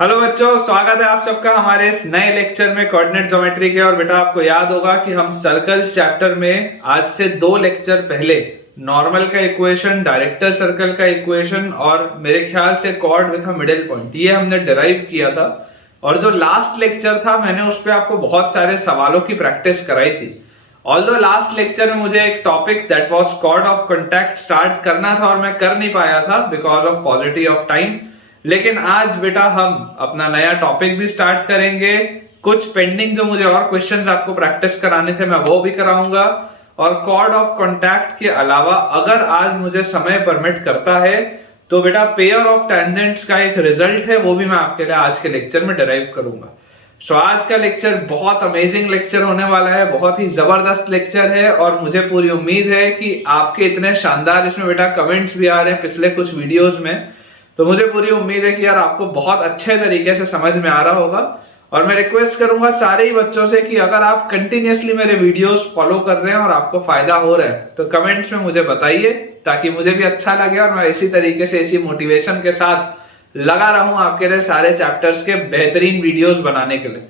Hello बच्चों, स्वागत है आप सबका हमारे इस नए लेक्चर में कोऑर्डिनेट ज्योमेट्री के। और बेटा आपको याद होगा कि हम सर्कल्स चैप्टर में आज से 2 लेक्चर पहले नॉर्मल का इक्वेशन, डायरेक्टर सर्कल का इक्वेशन और मेरे ख्याल से cord with a middle point ये हमने डिराइव किया था। और जो लास्ट लेक्चर था मैंने उस पर आपको बहुत सारे सवालों की प्रैक्टिस कराई थी। ऑल्दो लास्ट लेक्चर में मुझे एक topic that was chord of contact start करना था और मैं कर नहीं पाया था because of paucity of time. लेकिन आज बेटा हम अपना नया टॉपिक भी स्टार्ट करेंगे। कुछ पेंडिंग जो मुझे और क्वेश्चंस आपको प्रैक्टिस कराने थे मैं वो भी कराऊंगा। और कॉर्ड ऑफ कॉन्टैक्ट के अलावा अगर आज मुझे समय परमिट करता है तो बेटा पेयर ऑफ टेंजेंट्स का एक रिजल्ट है, वो भी मैं आपके लिए आज के लेक्चर में डिराइव करूंगा। सो आज का लेक्चर बहुत अमेजिंग लेक्चर होने वाला है, बहुत ही जबरदस्त लेक्चर है। और मुझे पूरी उम्मीद है कि आपके इतने शानदार इसमें बेटा कमेंट्स भी आ रहे हैं पिछले कुछ वीडियोस में, तो मुझे पूरी उम्मीद है कि यार आपको बहुत अच्छे तरीके से समझ में आ रहा होगा। और मैं रिक्वेस्ट करूंगा सारे ही बच्चों से कि अगर आप कंटिन्यूअसली मेरे वीडियोस फॉलो कर रहे हैं और आपको फायदा हो रहा है तो कमेंट्स में मुझे बताइए, ताकि मुझे भी अच्छा लगे और मैं इसी तरीके से इसी मोटिवेशन के साथ लगा रहूं आपके लिए सारे चैप्टर्स के बेहतरीन वीडियोस बनाने के लिए।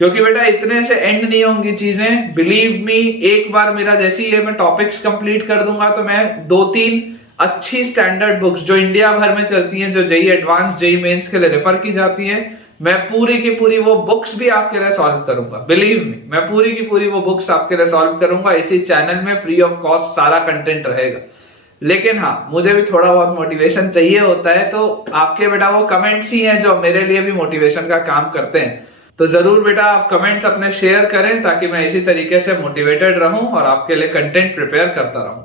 क्योंकि बेटा इतने से एंड नहीं होंगी चीजें, बिलीव मी। एक बार मेरा जैसे ही मैं टॉपिक्स कंप्लीट कर दूंगा तो मैं 2-3 अच्छी स्टैंडर्ड बुक्स जो इंडिया भर में चलती हैं, जो जेई एडवांस, जेई मेंस के लिए रेफर की जाती हैं, मैं पूरी की पूरी वो बुक्स भी आपके लिए सॉल्व करूंगा। बिलीव मी, मैं पूरी की पूरी वो बुक्स आपके लिए सॉल्व करूंगा। इसी चैनल में फ्री ऑफ कॉस्ट सारा कंटेंट रहेगा। लेकिन हाँ, मुझे भी थोड़ा बहुत मोटिवेशन चाहिए होता है, तो आपके बेटा वो कमेंट्स ही हैं जो मेरे लिए भी मोटिवेशन का काम करते हैं। तो जरूर बेटा आप कमेंट्स अपने शेयर करें ताकि मैं इसी तरीके से मोटिवेटेड रहूं और आपके लिए कंटेंट प्रिपेयर करता रहूं।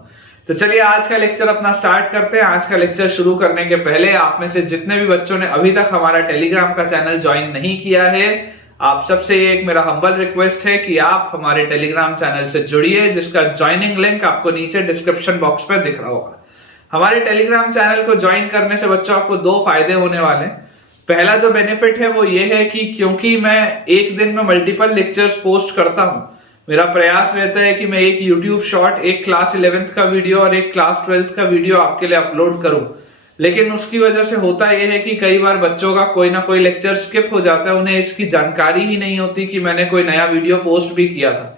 तो चलिए आज का लेक्चर अपना स्टार्ट करते हैं। आज का लेक्चर शुरू करने के पहले आप में से जितने भी बच्चों ने अभी तक हमारा टेलीग्राम का चैनल ज्वाइन नहीं किया है, आप सबसे ये एक मेरा हम्बल रिक्वेस्ट है कि आप हमारे टेलीग्राम चैनल से जुड़िए, जिसका ज्वाइनिंग लिंक आपको नीचे डिस्क्रिप्शन बॉक्स पर दिख रहा होगा। हमारे टेलीग्राम चैनल को ज्वाइन करने से बच्चों आपको 2 फायदे होने वाले हैं। पहला जो बेनिफिट है वो ये है कि क्योंकि मैं एक दिन में मल्टीपल लेक्चर्स पोस्ट करता हूं, मेरा प्रयास रहता है कि मैं एक YouTube शॉर्ट, एक क्लास 11th का वीडियो और एक क्लास 12th का वीडियो आपके लिए अपलोड करूं। लेकिन उसकी वजह से होता यह है कि कई बार बच्चों का कोई ना कोई लेक्चर स्किप हो जाता है, उन्हें इसकी जानकारी ही नहीं होती कि मैंने कोई नया वीडियो पोस्ट भी किया था।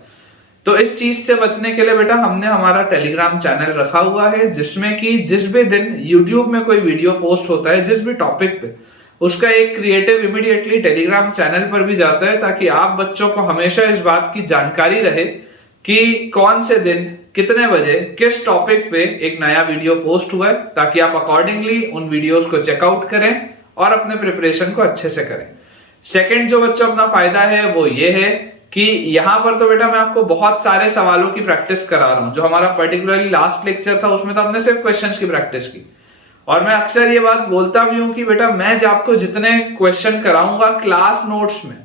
तो इस चीज से बचने के लिए बेटा हमने हमारा टेलीग्राम चैनल रखा हुआ है, जिसमें कि जिस भी दिन YouTube में कोई वीडियो पोस्ट होता है जिस भी टॉपिक पे, उसका एक क्रिएटिव इमीडिएटली टेलीग्राम चैनल पर भी जाता है, ताकि आप बच्चों को हमेशा इस बात की जानकारी रहे कि कौन से दिन कितने बजे किस टॉपिक पे एक नया वीडियो पोस्ट हुआ है, ताकि आप अकॉर्डिंगली उन वीडियोस को चेकआउट करें और अपने प्रिपरेशन को अच्छे से करें। सेकंड जो बच्चों अपना फायदा है वो ये है कि यहाँ पर तो बेटा मैं आपको बहुत सारे सवालों की प्रैक्टिस करा रहा हूँ। जो हमारा पर्टिकुलरली लास्ट लेक्चर था उसमें तो हमने सिर्फ क्वेश्चंस की प्रैक्टिस की। और मैं अक्सर ये बात बोलता भी हूं कि बेटा मैं आपको जितने क्वेश्चन कराऊंगा क्लास नोट्स में,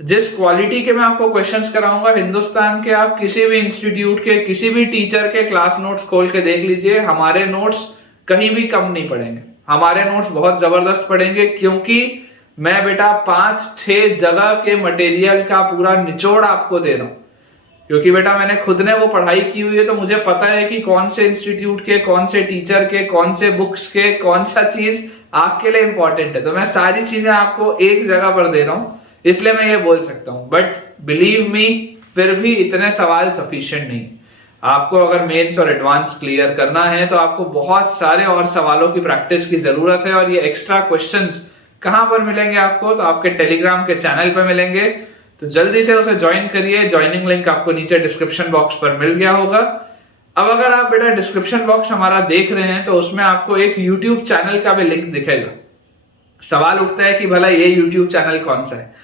जिस क्वालिटी के मैं आपको क्वेश्चंस कराऊंगा, हिंदुस्तान के आप किसी भी इंस्टीट्यूट के किसी भी टीचर के क्लास नोट्स खोल के देख लीजिए, हमारे नोट्स कहीं भी कम नहीं पड़ेंगे। हमारे नोट्स बहुत जबरदस्त पड़ेंगे, क्योंकि मैं बेटा 5-6 जगह के मटेरियल का पूरा निचोड़ आपको दे रहा हूं। क्योंकि बेटा मैंने खुद ने वो पढ़ाई की हुई है, तो मुझे पता है कि कौन से इंस्टीट्यूट के, कौन से टीचर के, कौन से बुक्स के, कौन सा चीज आपके लिए इंपॉर्टेंट है। तो मैं सारी चीजें आपको एक जगह पर दे रहा हूं, इसलिए मैं ये बोल सकता हूं। बट बिलीव मी, फिर भी इतने सवाल सफिशिएंट नहीं। आपको अगर मेंस और एडवांस क्लियर करना है तो आपको बहुत सारे और सवालों की प्रैक्टिस की जरूरत है। और ये एक्स्ट्रा क्वेश्चंस कहां पर मिलेंगे आपको? तो आपके टेलीग्राम के चैनल पर मिलेंगे। तो जल्दी से उसे ज्वाइन करिए, ज्वाइनिंग लिंक आपको नीचे डिस्क्रिप्शन बॉक्स पर मिल गया होगा। अब अगर आप बेटा डिस्क्रिप्शन बॉक्स हमारा देख रहे हैं तो उसमें आपको एक YouTube चैनल का भी लिंक दिखेगा। सवाल उठता है कि भला ये YouTube चैनल कौन सा है?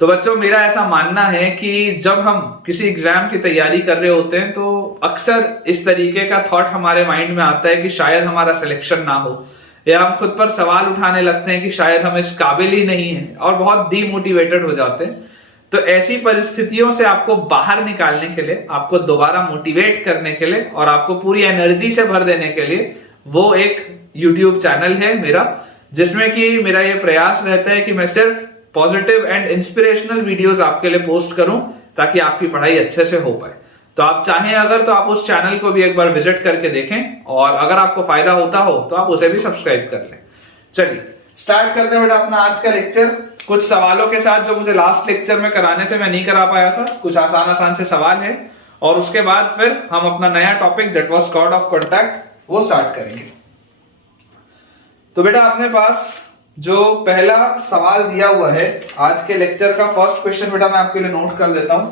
तो बच्चों मेरा ऐसा मानना है कि जब हम किसी एग्जाम की तैयारी कर रहे होते हैं तो अक्सर इस तरीके का थॉट हमारे माइंड में आता है कि शायद हमारा सिलेक्शन ना हो, या हम खुद पर सवाल उठाने लगते हैं कि शायद हम इस काबिल ही नहीं है और बहुत डीमोटिवेटेड हो जाते हैं। तो ऐसी परिस्थितियों से आपको बाहर निकालने के लिए, आपको दोबारा मोटिवेट करने के लिए और आपको पूरी एनर्जी से भर देने के लिए वो एक YouTube चैनल है मेरा, जिसमें कि मेरा ये प्रयास रहता है कि मैं सिर्फ पॉजिटिव एंड इंस्पिरेशनल वीडियोस आपके लिए पोस्ट करूं, ताकि आपकी पढ़ाई अच्छे से हो पाए। तो आप चाहें अगर तो आप उस चैनल को भी एक बार विजिट करके देखें, और अगर आपको फायदा होता हो तो आप उसे भी सब्सक्राइब कर लें। चलिए स्टार्ट करते हैं बेटा अपना आज का लेक्चर। कुछ सवालों के साथ जो मुझे लास्ट लेक्चर में कराने थे मैं नहीं करा पाया था, कुछ आसान आसान से सवाल है, और उसके बाद फिर हम अपना नया topic that was chord of contact वो स्टार्ट करेंगे। तो बेटा अपने पास जो पहला सवाल दिया हुआ है आज के लेक्चर का फर्स्ट क्वेश्चन, बेटा मैं आपके लिए नोट कर देता हूं।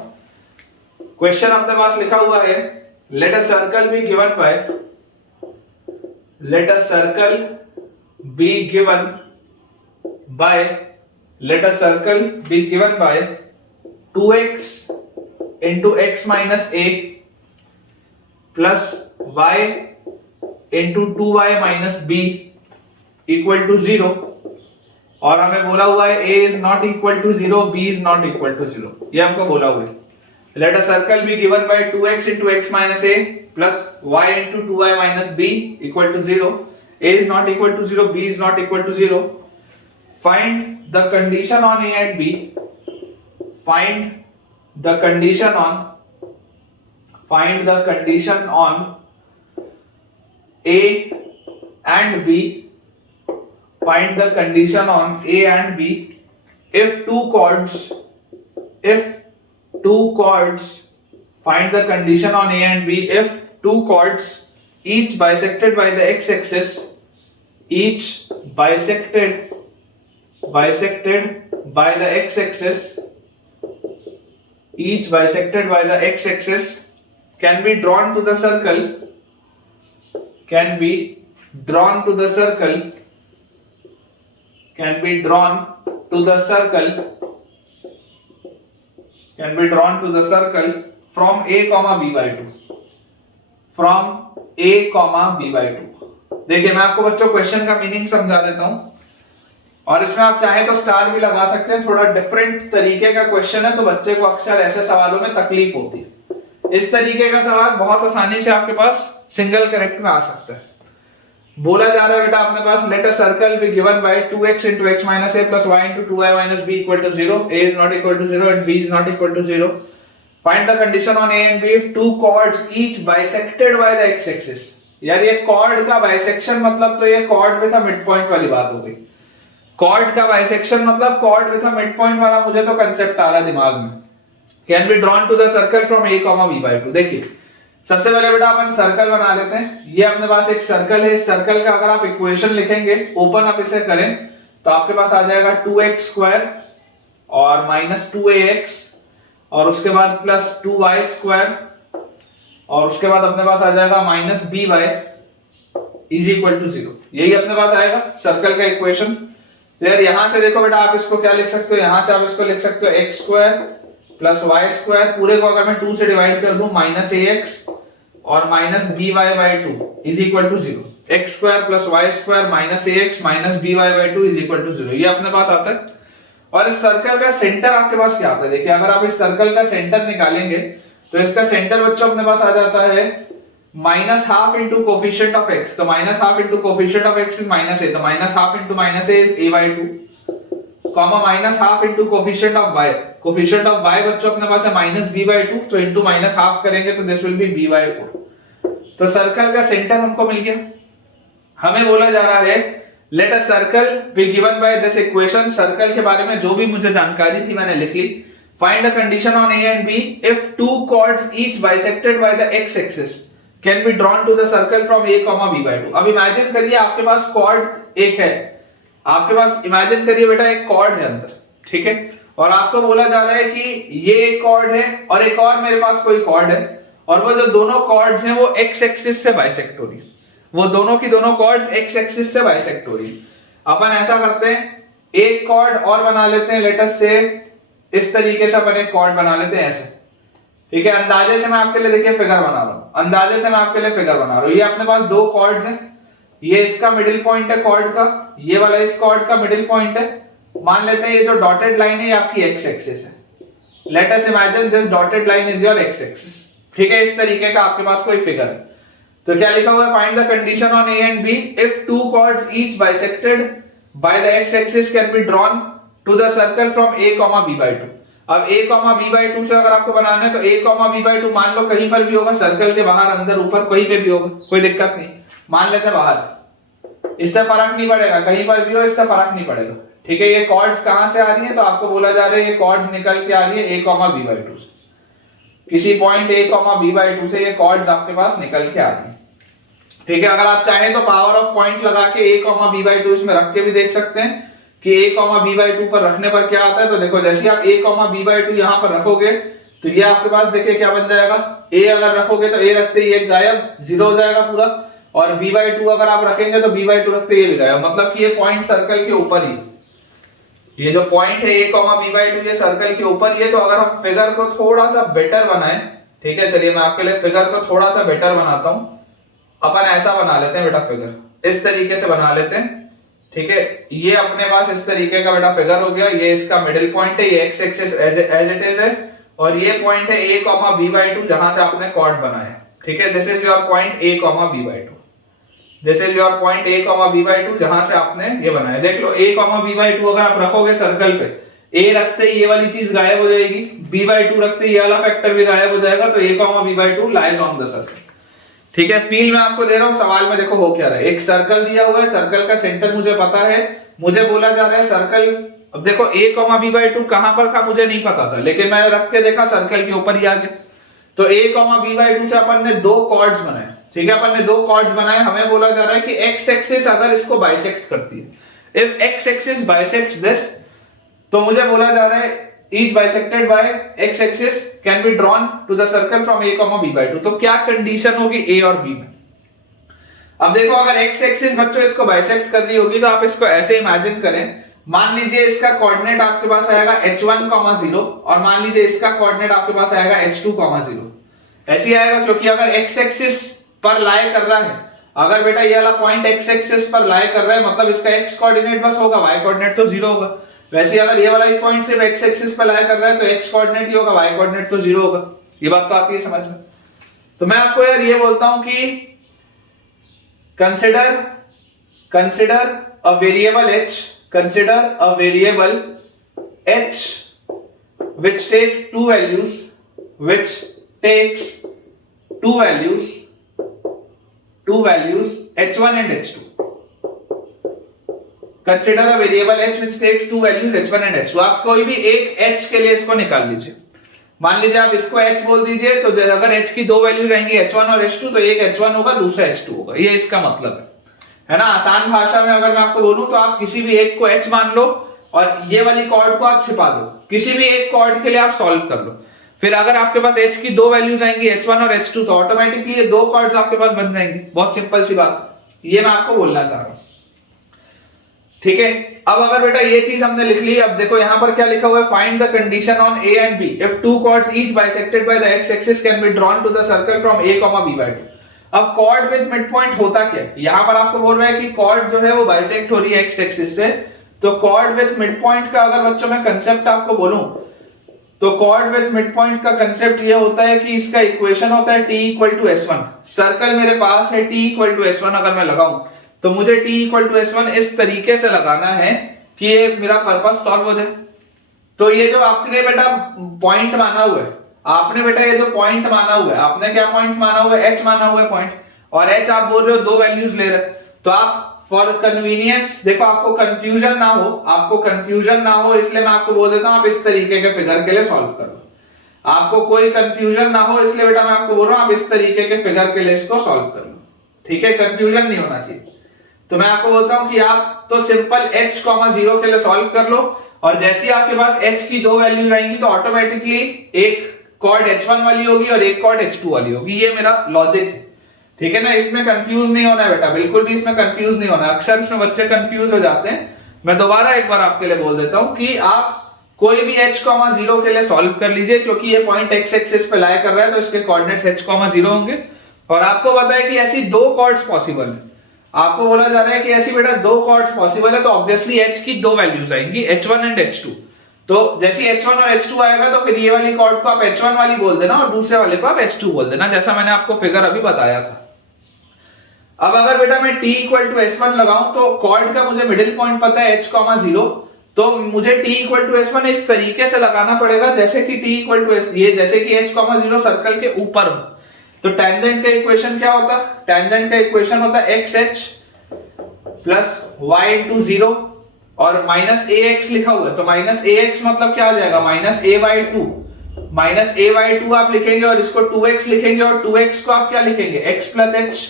क्वेश्चन अपने पास लिखा हुआ है, let a circle be given by, let a circle be given by, let a circle be given by 2x into x minus a plus y into 2y minus b equal to 0, और हमें बोला हुआ है a is not equal to 0, b is not equal to 0, ये हमको बोला हुआ है। Let a circle be given by 2x into x minus a plus y into 2y minus b equal to 0. A is not equal to 0, b is not equal to 0. Find the condition on a and b. Find the condition on a and b. Find the condition on a and b if two chords, find the condition on a and b if two chords each bisected by the x-axis, each bisected by the x-axis can be drawn to the circle, from a comma b by 2, देखिए मैं आपको बच्चों question का meaning समझा देता हूं, और इसमें आप चाहे तो स्टार भी लगा सकते हैं। थोड़ा डिफरेंट तरीके का क्वेश्चन है तो बच्चे को अक्सर ऐसे सवालों में तकलीफ होती है। इस तरीके का सवाल बहुत आसानी से आपके पास सिंगल करेक्ट में आ सकता है। बोला जा रहा है बेटा अपने पास, let a circle be given by 2x into x minus a plus y into 2y minus b equal to 0, a is not equal to 0 and b is not equal to 0. Find the condition on a and b if two chords each bisected by the x axis. यार ये chord का bisection मतलब तो ये chord with a midpoint वाली बात हो गई। chord का बाइसेक्शन मतलब chord with a midpoint वाला मुझे तो कंसेप्ट आ रहा है दिमाग में। Can be drawn to the circle from a comma b by 2। देखिए सबसे पहले बेटा अपन सर्कल बना लेते हैं। ये अपने पास एक सर्कल है, इस सर्कल का अगर आप इक्वेशन लिखेंगे, ओपन अप इसे करें तो आपके पास आ जाएगा 2x स्क्वायर और माइनस 2ax और उसके बाद प्लस 2y स्क्वायर और उसके बाद अपने पास आ जाएगा minus by is equal to 0। यही अपने पास आएगा सर्कल का इक्वेशन। तो यार यहां से देखो बेटा आप इसको क्या लिख सकते हो, यहां से आप इसको लिख सकते हो x square plus Y square, पूरे को अगर मैं 2 से डिवाइड कर दूं माइनस ax और minus by by 2 is equal to 0। X square plus Y square minus ax minus by by 2 is equal to 0, ये अपने पास आता है। और इस सर्कल का सेंटर आपके पास क्या आता है, देखिए अगर आप इस सर्कल का सेंटर निकालेंगे तो इसका सेंटर बच्चों अपने पास आ जाता है minus half into coefficient of x, तो minus half into coefficient of x is minus a, तो minus half into minus a is a by 2 comma minus half into coefficient of y, coefficient of y बच्चों अपने पास है minus b by 2, तो into minus half करेंगे तो this will B b by 4। तो circle का centre हमको मिल गया। हमें बोला जा रहा है let a circle be given by this equation, circle के बारे में जो भी मुझे जानकारी थी मैंने लिख ली। Find a condition on a and b if two chords each bisected by the x axis can be drawn to the circle from a comma b by 2। अब इमेजिन करिए आपके पास कॉर्ड एक है, आपके पास इमेजिन करिए बेटा एक कॉर्ड है अंदर, ठीक है, और आपको बोला जा रहा है कि ये एक कॉर्ड है और एक और मेरे पास कोई कॉर्ड है, और वो जो दोनों कॉर्ड्स हैं वो x एक्सिस से बाइसेक्ट हो रही है, वो दोनों की दोनों कॉर्ड्स x एक्सिस से बाइसेक्ट हो रही है। अपन ऐसा करते हैं, एक कॉर्ड और बना लेते हैं, लेट अस से इस तरीके से अपन एक कॉर्ड बना लेते हैं ऐसे, ठीक है। अंदाजे से मैं आपके लिए देखिए फिगर बना रहा हूं, अंदाजे से मैं आपके लिए फिगर बना रहा हूं। ये अपने पास दो कॉर्ड्स हैं, ये इसका मिडिल पॉइंट है कॉर्ड का, ये वाला इस कॉर्ड का मिडिल पॉइंट है। मान लेते हैं ये जो डॉटेड लाइन है ये आपकी x एक्सिस है। Let us imagine this dotted line is your x axis, ठीक है। इस तरीके का आपके पास कोई फिगर है, तो क्या लिखा हुआ है, find the condition on a and b if two chords each bisected by the x axis can be drawn to the circle from a comma b by 2। अब a कॉमा b बाई 2 से अगर आपको बनाना है तो a comma b by 2 मान लो कहीं पर भी होगा, सर्कल के बाहर अंदर ऊपर कहीं पे भी होगा, कोई दिक्कत नहीं। मान लेते हैं बाहर, इससे फर्क नहीं पड़ेगा, कहीं पर भी हो इससे फर्क नहीं पड़ेगा, ठीक है, ये कॉर्ड्स कहां से आ रही है, तो आपको बोला जा रहा है ये कॉर्ड निकल के आ रही है a, b/2 से, किसी पॉइंट a, b/2 से ये कॉर्ड्स आपके पास निकल के आ रही है। ठीक है, अगर आप चाहें तो पावर ऑफ पॉइंट लगा के a, b/2 इसमें रख के भी देख सकते हैं कि a, b/2 पर रखने पर क्या आता है। तो देखो जैसे आप a, b/2 यहां पर रखोगे तो ये आपके पास देखिए क्या बन जाएगा, a अगर रखोगे तो a रखते ही एक गायब, 0 हो जाएगा पूरा, और b/2 अगर आप रखेंगे तो b/2 रखते ये भी गायब, मतलब कि ये पॉइंट सर्कल के ऊपर ही, ये जो पॉइंट है a, b/2 ये सर्कल के ऊपर ये। तो अगर हम फिगर को थोड़ा सा बेटर बनाएं, ठीक है, चलिए मैं आपके लिए फिगर को थोड़ा सा बेटर बनाता हूं। अपन ऐसा बना लेते हैं बेटा, फिगर इस तरीके से बना लेते हैं। ठीक है, ये अपने पास इस तरीके का बेटा फिगर हो गया, ये इसका मिडिल पॉइंट है, ये x axis as it is है, और ये पॉइंट है a, b/2 जहां से आपने कॉर्ड बनाया। ठीक है, this is your point a, b/2, this is your point a, b/2 जहां से आपने ये बनाया। देख लो a, b/2 अगर आप रखोगे सर्कल पे, a रखते ही ये वाली चीज गायब हो जाएगी, b/2 रखते ही ये वाला फैक्टर भी गायब हो जाएगा, तो a, b/2 lies on the circle. ठीक है, फील मैं आपको दे रहा हूं, सवाल में देखो हो क्या रहा है, एक सर्कल दिया हुआ है, सर्कल का सेंटर मुझे पता है, मुझे बोला जा रहा है सर्कल, अब देखो a, b/2 कहां पर था मुझे नहीं पता था, लेकिन मैंने रख के देखा सर्कल के ऊपर ही आ गया। तो a, b/2 से अपन ने दो कॉर्ड्स बनाए। ठीक है, अपन ने दो कॉर्ड्स बनाए, हमें बोला जा रहा है कि x एक्सिस अगर इसको बाइसेक्ट करती है, if x axis bisects this, तो मुझे बोला जा रहा है each bisected by x axis can be drawn to the circle from a, b/2। तो क्या कंडीशन होगी a और b में। अब देखो अगर x एक्सिस बच्चों इसको बाइसेक्ट कर रही होगी तो आप इसको ऐसे इमेजिन करें, मान लीजिए इसका कोऑर्डिनेट आपके पास आएगा h1, 0 और मान लीजिए इसका कोऑर्डिनेट आपके पास आएगा h2, 0। ऐसे ही आएगा क्योंकि अगर x एक्सिस पर लाई कर रहा है, अगर बेटा ये वाला पॉइंट x एक्सिस पर लाई कर रहा है मतलब इसका x कोऑर्डिनेट बस होगा, y कोऑर्डिनेट तो 0 होगा। वैसे अगर ये वाला पॉइंट सिर्फ x एक्सिस पर लाई कर रहा है तो x कोऑर्डिनेट ही होगा, y कोऑर्डिनेट तो 0 होगा। ये बात तो आती है समझ में। तो मैं आपको यार ये बोलता हूं कि consider a variable h, consider a variable h which take two values, which takes two values h1 and h2। Consider a variable h which takes two values h1 and h2। आप कोई भी एक h के लिए इसको निकाल लीजिए, मान लीजिए आप इसको h बोल दीजिए, तो अगर h की दो वैल्यूज आएंगी h1 और h2 तो एक h1 होगा दूसरा h2 होगा, ये इसका मतलब है ना। आसान भाषा में अगर मैं आपको बोलूं तो आप किसी भी एक को h मान लो और ये वाली कॉर्ड को आप छिपा दो, किसी भी एक कॉर्ड के लिए आप सॉल्व कर लो, फिर अगर आपके पास h की दो वैल्यूज आएंगी h1 और h2 तो ऑटोमेटिकली ये दो कॉर्ड्स आपके पास बन जाएंगे। बहुत सिंपल सी बात, ये मैं आपको बोलना चाह रहा हूं। ठीक है, अब अगर बेटा ये चीज हमने लिख ली, अब देखो यहां पर क्या लिखा हुआ है, find the condition on a and b if two chords each bisected by the x axis can be drawn to the circle from a, b/2। अब कॉर्ड विद मिड पॉइंट होता क्या है, यहां पर आपको बोल रहा है कि कॉर्ड जो है वो बाइसेक्ट हो रही है x एक्सिस से, तो कॉर्ड विद मिड पॉइंट का अगर बच्चों मैं कंसेप्ट आपको बोलूं तो कॉर्ड विद मिड पॉइंट का कंसेप्ट ये होता है कि इसका इक्वेशन होता है t = s1। सर्कल मेरे पास है t = s1, अगर मैं लगाऊं तो मुझे t = s1 इस तरीके से लगाना है कि ये मेरा पर्पस सॉल्व हो जाए। तो ये जो आपने बेटा पॉइंट माना हुआ है, आपने बेटा ये जो पॉइंट माना हुआ है, आपने क्या पॉइंट माना हुआ है, h माना हुआ है पॉइंट, और h आप बोल रहे हो दो वैल्यूज ले रहे, तो आप फॉर कन्वीनियंस, देखो आपको कंफ्यूजन ना हो इसलिए मैं आपको बोल देता हूं आप इस तरीके के फिगर के लिए सॉल्व कर लो। आपको कोई कंफ्यूजन ना हो इसलिए बेटा मैं आपको बोल रहा हूं आप इस तरीके के फिगर के लिए इसको सॉल्व कर लो। ठीक है, कंफ्यूजन नहीं होना चाहिए। तो मैं आपको बोलता हूं कि आप तो सिंपल h, 0 के लिए सॉल्व कर लो, और जैसे ही आपके पास h की दो वैल्यूज आएंगी तो ऑटोमेटिकली एक कॉर्ड h1 वाली होगी और एक कॉर्ड h2 वाली होगी। ये मेरा लॉजिक है, ठीक है ना। इसमें कंफ्यूज नहीं होना है बेटा, बिल्कुल भी इसमें कंफ्यूज नहीं होना। अक्सर इसमें बच्चे कंफ्यूज हो जाते हैं। मैं दोबारा एक बार आपके लिए बोल देता हूं कि आप कोई भी h, 0 के लिए सॉल्व कर लीजिए, क्योंकि ये पॉइंट x एक्सिस पे लाई कर रहा है तो इसके कोऑर्डिनेट्स h, 0 होंगे। और आपको पता है कि ऐसी दो कॉर्ड्स पॉसिबल है, आपको बोला जा रहा है कि ऐसी बेटा दो कॉर्ड्स पॉसिबल है, तो ऑब्वियसली h की दो वैल्यूज आएंगी h1 एंड h2। तो जैसे h1 और h2 आएगा तो फिर ये वाली कॉर्ड को आप h1 वाली बोल देना और दूसरे वाले को आप h2 बोल देना, जैसा मैंने आपको फिगर अभी बताया था। अब अगर बेटा मैं t = s1 लगाऊं तो कॉर्ड का मुझे मिडिल पॉइंट पता है h, 0, तो मुझे t = s1 इस तरीके से लगाना पड़ेगा जैसे कि जैसे कि h, 0 सर्कल के ऊपर हो। तो टेंजेंट का इक्वेशन क्या होता है, टेंजेंट का इक्वेशन होता है xh + y × 0 और माइनस ए एक्स लिखा हुआ है, तो माइनस ए एक्स मतलब क्या आ जाएगा, minus A by two. Minus A by two आप लिखेंगे और इसको 2x लिखेंगे, और 2x को आप क्या लिखेंगे, x प्लस एच,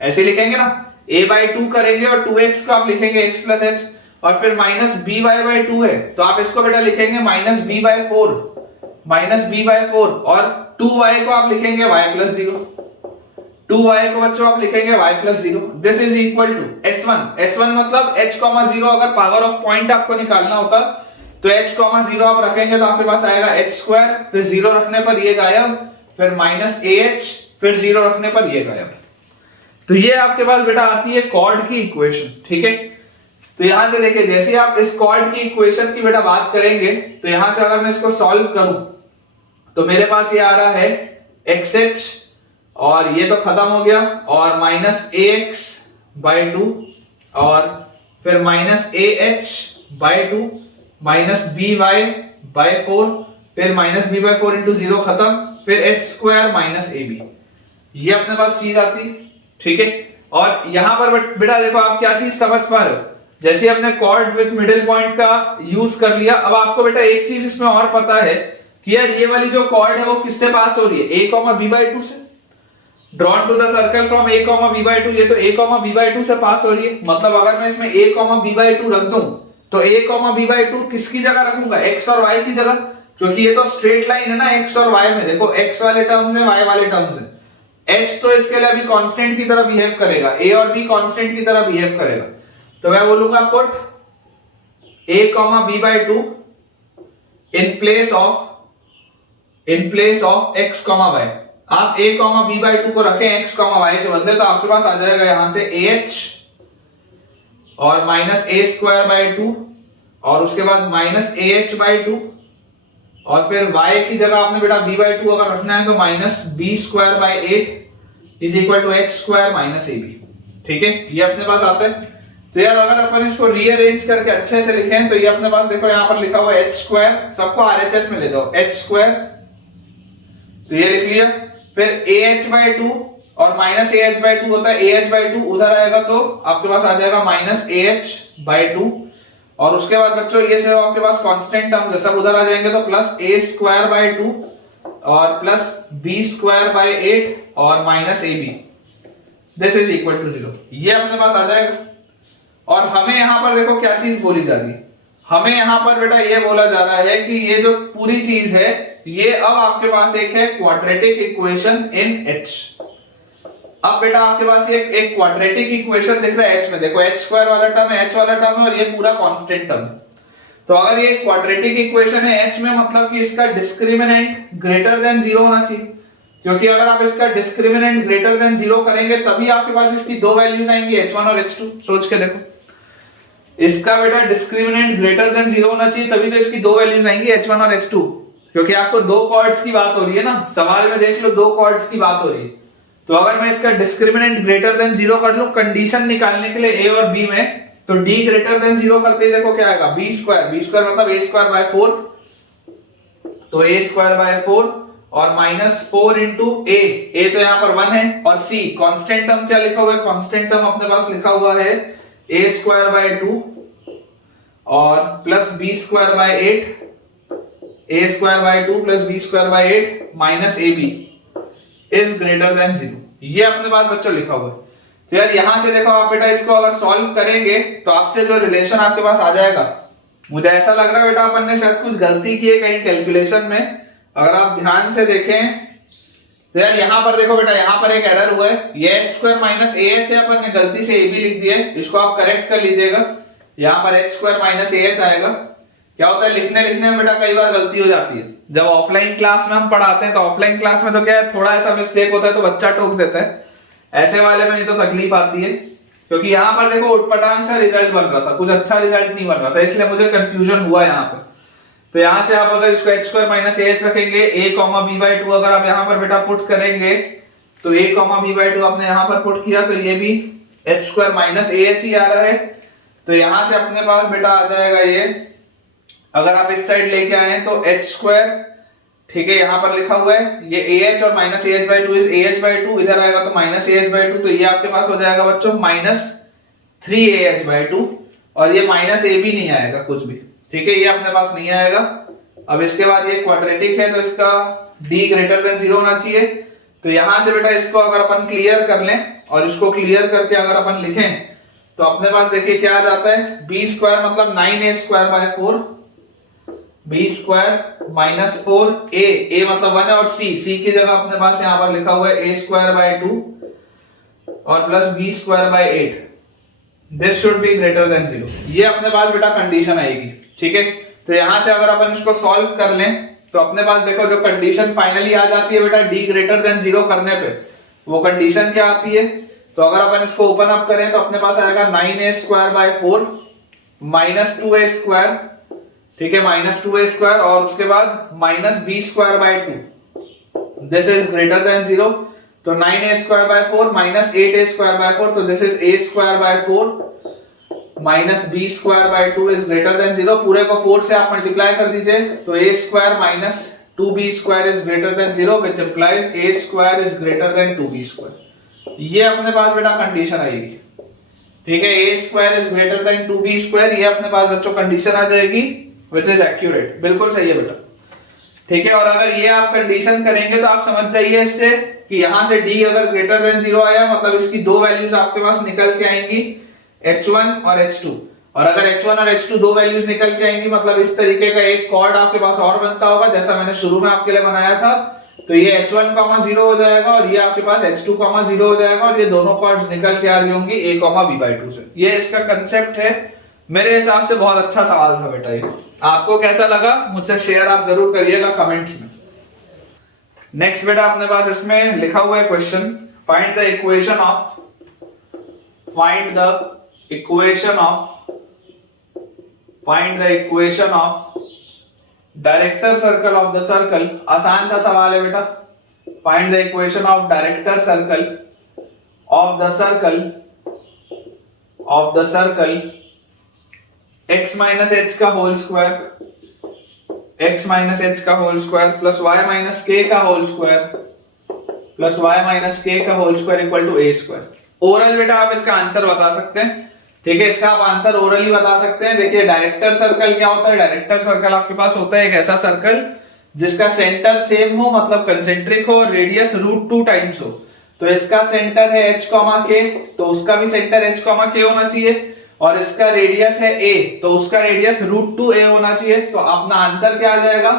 ऐसे लिखेंगे ना। a बाई टू करेंगे और 2x को आप लिखेंगे x प्लस एच, और फिर minus B Y by two है तो आप इसको बेटा लिखेंगे minus B by four, minus B by four, और 2y को आप लिखेंगे y प्लस जीरो, 2y को बच्चों आप लिखेंगे y plus zero. This is equal to s1, s1 मतलब h, 0 अगर पावर ऑफ पॉइंट आपको निकालना होता तो h, 0 आप रखेंगे तो आपके पास आएगा h स्क्वायर, फिर 0 रखने पर ये गायब, फिर माइनस ah, फिर 0 रखने पर ये गायब। तो ये आपके पास बेटा आती है कॉर्ड की इक्वेशन, ठीक है। तो यहां से देखिए, जैसे आप इस कॉर्ड की इक्वेशन की बेटा बात करेंगे तो यहां से अगर मैं इसको सॉल्व करूं तो मेरे पास ये आ रहा है xh, और ये तो खत्म हो गया, और माइनस ax बाई टू, और फिर minus ah by two, minus B Y by four, फिर minus B by four into zero खत्म, फिर H square minus A B, ये अपने पास चीज आती, ठीक है। और यहां पर बेटा देखो आप क्या चीज समझ पा रहे हो, जैसे हमने कॉर्ड विद मिडिल पॉइंट का यूज कर लिया। अब आपको बेटा एक चीज इसमें और पता है कि यार ये वाली जो कॉर्ड है वो किससे पास हो रही है, a comma b by two से। Drawn to the circle from a comma b by two, ये तो a comma b by two से पास हो रही है। मतलब अगर मैं इसमें a comma b by to रख दूं तो a comma b by to किसकी जगह रखूंगा, x और y की जगह, क्योंकि ये तो स्ट्रेट लाइन है ना x और y में। देखो x वाले टर्म्स है, y वाले टर्म्स है। h तो इसके लिए अभी कांस्टेंट की तरह बिहेव करेगा, a और b कांस्टेंट की तरह बिहेव करेगा, तो मैं बोलूंगा put a comma b by to in place of x comma y। आप a comma b by to को रखें x कॉमा y के बदले, तो आपके पास आ जाएगा यहां से ah और minus a square by two, और उसके बाद माइनस ah बाई टू, और फिर y की जगह आपने बेटा b बाई टू अगर रखना है तो minus b square by eight is equal to x square minus ab, ठीक है। ये अपने पास आता है। तो यार अगर अपन इसको रीअरेंज करके अच्छे से लिखें तो ये अपने पास देखो यहाँ पर लिखा हुआ है h स्क्वायर, सबको RHS में ले जाओ, h स्क्वायर, तो ये लिख लिया। फिर ah बाई टू और माइनस ah बाई टू होता है, ah बाई टू उधर आएगा तो आपके पास आ जाएगा माइनस ah बाई टू, और उसके बाद बच्चों ये सब आपके पास कांस्टेंट टर्म्स है, सब उधर आ जाएंगे, तो plus a square by two और plus b square by eight और minus ab, this is equal to zero, ये अपने पास आ जाएगा। और हमें यहां पर देखो क्या चीज बोली जा रही है, हमें यहां पर बेटा ये बोला जा रहा है कि ये जो पूरी चीज है ये अब आपके पास एक है क्वाड्रेटिक इक्वेशन इन h। अब बेटा आपके पास एक क्वाड्रेटिक इक्वेशन दिख रहा है h में, देखो h स्क्वायर वाला टर्म है, h वाला टर्म है, और ये पूरा कांस्टेंट टर्म है। तो अगर ये क्वाड्रेटिक इक्वेशन है h में, मतलब कि इसका डिस्क्रिमिनेंट ग्रेटर देन जीरो होना चाहिए, क्योंकि अगर आप इसका डिस्क्रिमिनेंट ग्रेटर देन जीरो करेंगे तभी आपके पास इसकी दो वैल्यूज आएंगी, h1 और h2। सोच के देखो, इसका बेटा डिस्क्रिमिनेंट ग्रेटर देन जीरो होना चाहिए, तभी तो इसकी दो वैल्यूज आएंगी h1 और h2, क्योंकि आपको दो कॉर्ड्स की बात हो रही है ना, सवाल में देख लो दो कॉर्ड्स की बात हो रही है। तो अगर मैं इसका डिस्क्रिमिनेंट ग्रेटर देन जीरो कर लूं कंडीशन निकालने के लिए a और b में, तो d ग्रेटर देन जीरो करते ही देखो क्या आएगा, b स्क्वायर मतलब a स्क्वायर बाय 4, तो a स्क्वायर बाय 4 और माइनस 4 इंटू a तो यहां पर 1 है, और c कांस्टेंट टर्म क्या लिखा हुआ है, कांस्टेंट टर्म अपने पास लिखा हुआ है a स्क्वायर बाय 2 और plus b square by 8, a square by 2 plus b square by 8 minus ab is greater than zero, ये अपने पास बच्चों लिखा हुआ है। तो यार यहां से देखो आप बेटा इसको अगर सॉल्व करेंगे तो आपसे जो रिलेशन आपके पास आ जाएगा, मुझे ऐसा लग रहा है बेटा अपन ने शायद कुछ गलती की है कहीं कैलकुलेशन में, अगर आप ध्यान से देखें तो यार यहाँ पर देखो बेटा, यहाँ पर एक एरर हुआ है, ये h स्क्वायर माइनस ah है, अपन ने गलती से ab लिख दिया है, इसको आप करेक्ट कर लीजिएगा, यहाँ पर h स्क्वायर माइनस ah आएगा। क्या होता है लिखने में बेटा कई बार गलती हो जाती है, जब ऑफलाइन क्लास में हम पढ़ाते हैं तो ऑफलाइन क्लास में तो क्या है थोड़ा ऐसा मिस्टेक होता है तो बच्चा टोक देता है, ऐसे वाले में नहीं तो तकलीफ आती है, क्योंकि यहाँ पर देखो उटपटांग सा रिजल्ट बन रहा था, कुछ अच्छा रिजल्ट नहीं बन रहा था, इसलिए मुझे कंफ्यूजन हुआ यहाँ पर। तो यहाँ से आप अगर इसको h स्क्वायर माइनस ah रखेंगे, a comma b by to अगर आप यहाँ पर बेटा पुट करेंगे तो a comma b by to आपने यहाँ पर पुट किया तो ये भी h स्क्वायर माइनस ah ही आ रहा है। तो यहाँ से अपने पास बेटा आ जाएगा ये, अगर आप इस साइड लेके आए तो h स्क्वायर, ठीक है, यहाँ पर लिखा हुआ है ये ah और minus ah by two is ah by to, इधर आएगा तो माइनस ah बाई टू, तो ये आपके पास हो जाएगा बच्चों माइनस 3ah बाई टू, और ये माइनस ए भी नहीं आएगा कुछ भी, ठीक है, ये अपने पास नहीं आएगा। अब इसके बाद ये क्वाड्रेटिक है तो इसका d ग्रेटर देन 0 होना चाहिए। तो यहां से बेटा इसको अगर अपन क्लियर कर लें और इसको क्लियर करके अगर अपन लिखें तो अपने पास देखिए क्या आ जाता है, बी स्क्वायर मतलब 9a स्क्वायर by 4, b square minus 4a मतलब 1 है और c की जगह अपने पास यहां पर लिखा हुआ है a स्क्वायर बाय 2 और plus b square by 8, this should be greater than 0। ये अपने पास बेटा कंडीशन आएगी, ठीक है। तो यहां से अगर अपन इसको सॉल्व कर लें तो अपने पास देखो जो कंडीशन फाइनली आ जाती है बेटा d ग्रेटर देन 0 करने पे, वो कंडीशन क्या आती है, तो अगर अपन इसको ओपन अप करें तो अपने पास आएगा 9a स्क्वायर बाय 4 माइनस 2a स्क्वायर, ठीक है, माइनस 2a स्क्वायर और उसके बाद minus b square by 2, this is greater than 0। तो 9a स्क्वायर by 4 minus 8a square by 4, तो this is a square by 4 minus b square by 2 is greater than 0। पूरे को 4 से आप मल्टीप्लाई कर दीजिए तो a square minus 2b square is greater than 0 which implies a square is greater than 2b square. ये अपने पास बेटा कंडीशन आएगी, ठीक है, a square is greater than 2b square, ये अपने पास बच्चों कंडीशन आ जाएगी व्हिच इज एक्यूरेट, बिल्कुल सही है बेटा, ठीक है। और अगर ये आप कंडीशन करेंगे तो आप समझ जाइए इससे कि यहां से d अगर ग्रेटर देन 0 आया मतलब इसकी दो वैल्यूज आपके पास निकल के आएंगी h1 और h2, और अगर h1 और h2 दो वैल्यूज निकल के आएंगी मतलब इस तरीके का एक कॉर्ड आपके पास और बनता होगा जैसा मैंने शुरू में आपके लिए बनाया था। तो ये h1, 0 हो जाएगा और ये आपके पास h2, 0 हो जाएगा और ये दोनों कॉर्ड्स निकल के आ रही होंगी a, b/2 से। ये इसका कंसेप्ट है, मेरे हिसाब से बहुत अच्छा सवाल था बेटा ये। आपको कैसा लगा मुझसे शेयर आप जरूर करिएगा कमेंट्स में। नेक्स्ट बेटा अपने पास इसमें लिखा हुआ है question, find the equation of director circle of the circle. आसान सा सवाल है बेटा, find the equation of director circle of the circle x minus h का whole square plus y minus k का whole square equal to a square. Oral बेटा आप इसका आंसर बता सकते हैं, ठीक है, इसका आप आंसर ओरली बता सकते हैं। देखिए डायरेक्टर सर्कल क्या होता है, डायरेक्टर सर्कल आपके पास होता है एक ऐसा सर्कल जिसका सेंटर सेम हो मतलब कंसेंट्रिक हो और रेडियस √2 टाइम्स हो। तो इसका सेंटर है h, k, तो उसका भी सेंटर h, k होना चाहिए और इसका रेडियस है a, तो उसका रेडियस √2a होना चाहिए। तो अपना आंसर क्या आ जाएगा,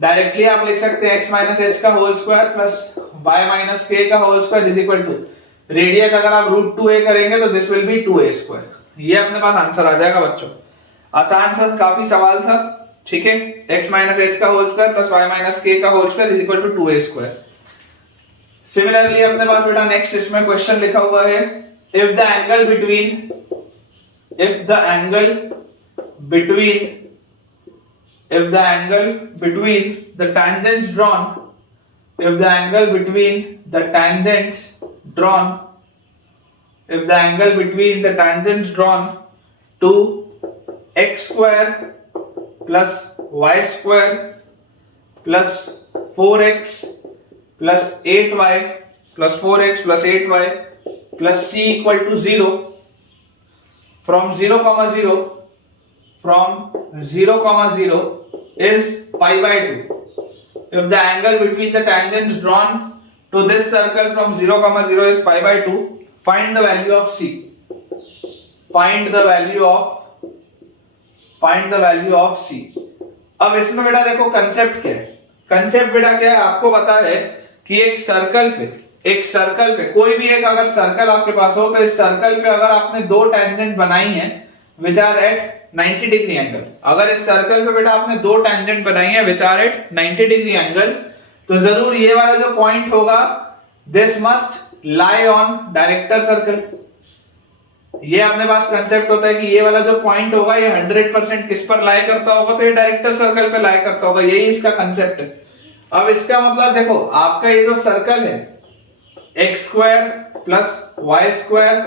डायरेक्टली आप लिख सकते हैं x माइनस h का whole square plus y minus k का whole square is equal to radius अगर आप √2a करेंगे तो this will B 2a square. ये अपने पास आंसर आ जाएगा बच्चों। आसान सा काफी सवाल था, ठीक है, x माइनस h का whole square plus y minus k का whole square is equal to 2a square. Similarly अपने पास बेटा नेक्स्ट इसमें क्वेश्चन लिखा हुआ है, if the angle between the tangents drawn to x square plus y square plus 4x plus 8y plus 4x plus 8y plus c equal to 0 from 0, 0 is pi/2. If the angle between the tangents drawn to this circle from 0, 0 is pi/2, find the value of c. Find the value of c. अब इसमें बेटा देखो concept क्या है, concept बेटा क्या है, आपको पता है कि एक सर्कल पे कोई भी एक अगर सर्कल आपके पास हो तो इस सर्कल पे अगर आपने दो टेंजेंट बनाई हैं which are at 90 degree angle, अगर इस सर्कल पे बेटा आपने दो टेंजेंट बनाई हैं which are at 90 degree angle, तो जरूर ये वाला जो पॉइंट होगा this must lie on director circle. ये अपने पास कंसेप्ट होता है कि ये वाला जो पॉइंट होगा ये 100% किस पर लाई करता होगा, तो ये डायरेक्टर सर्कल पे लाई करता होगा, यही इसका कंसेप्ट है। अब इसका मतलब देखो आपका ये जो सर्कल है x square plus y square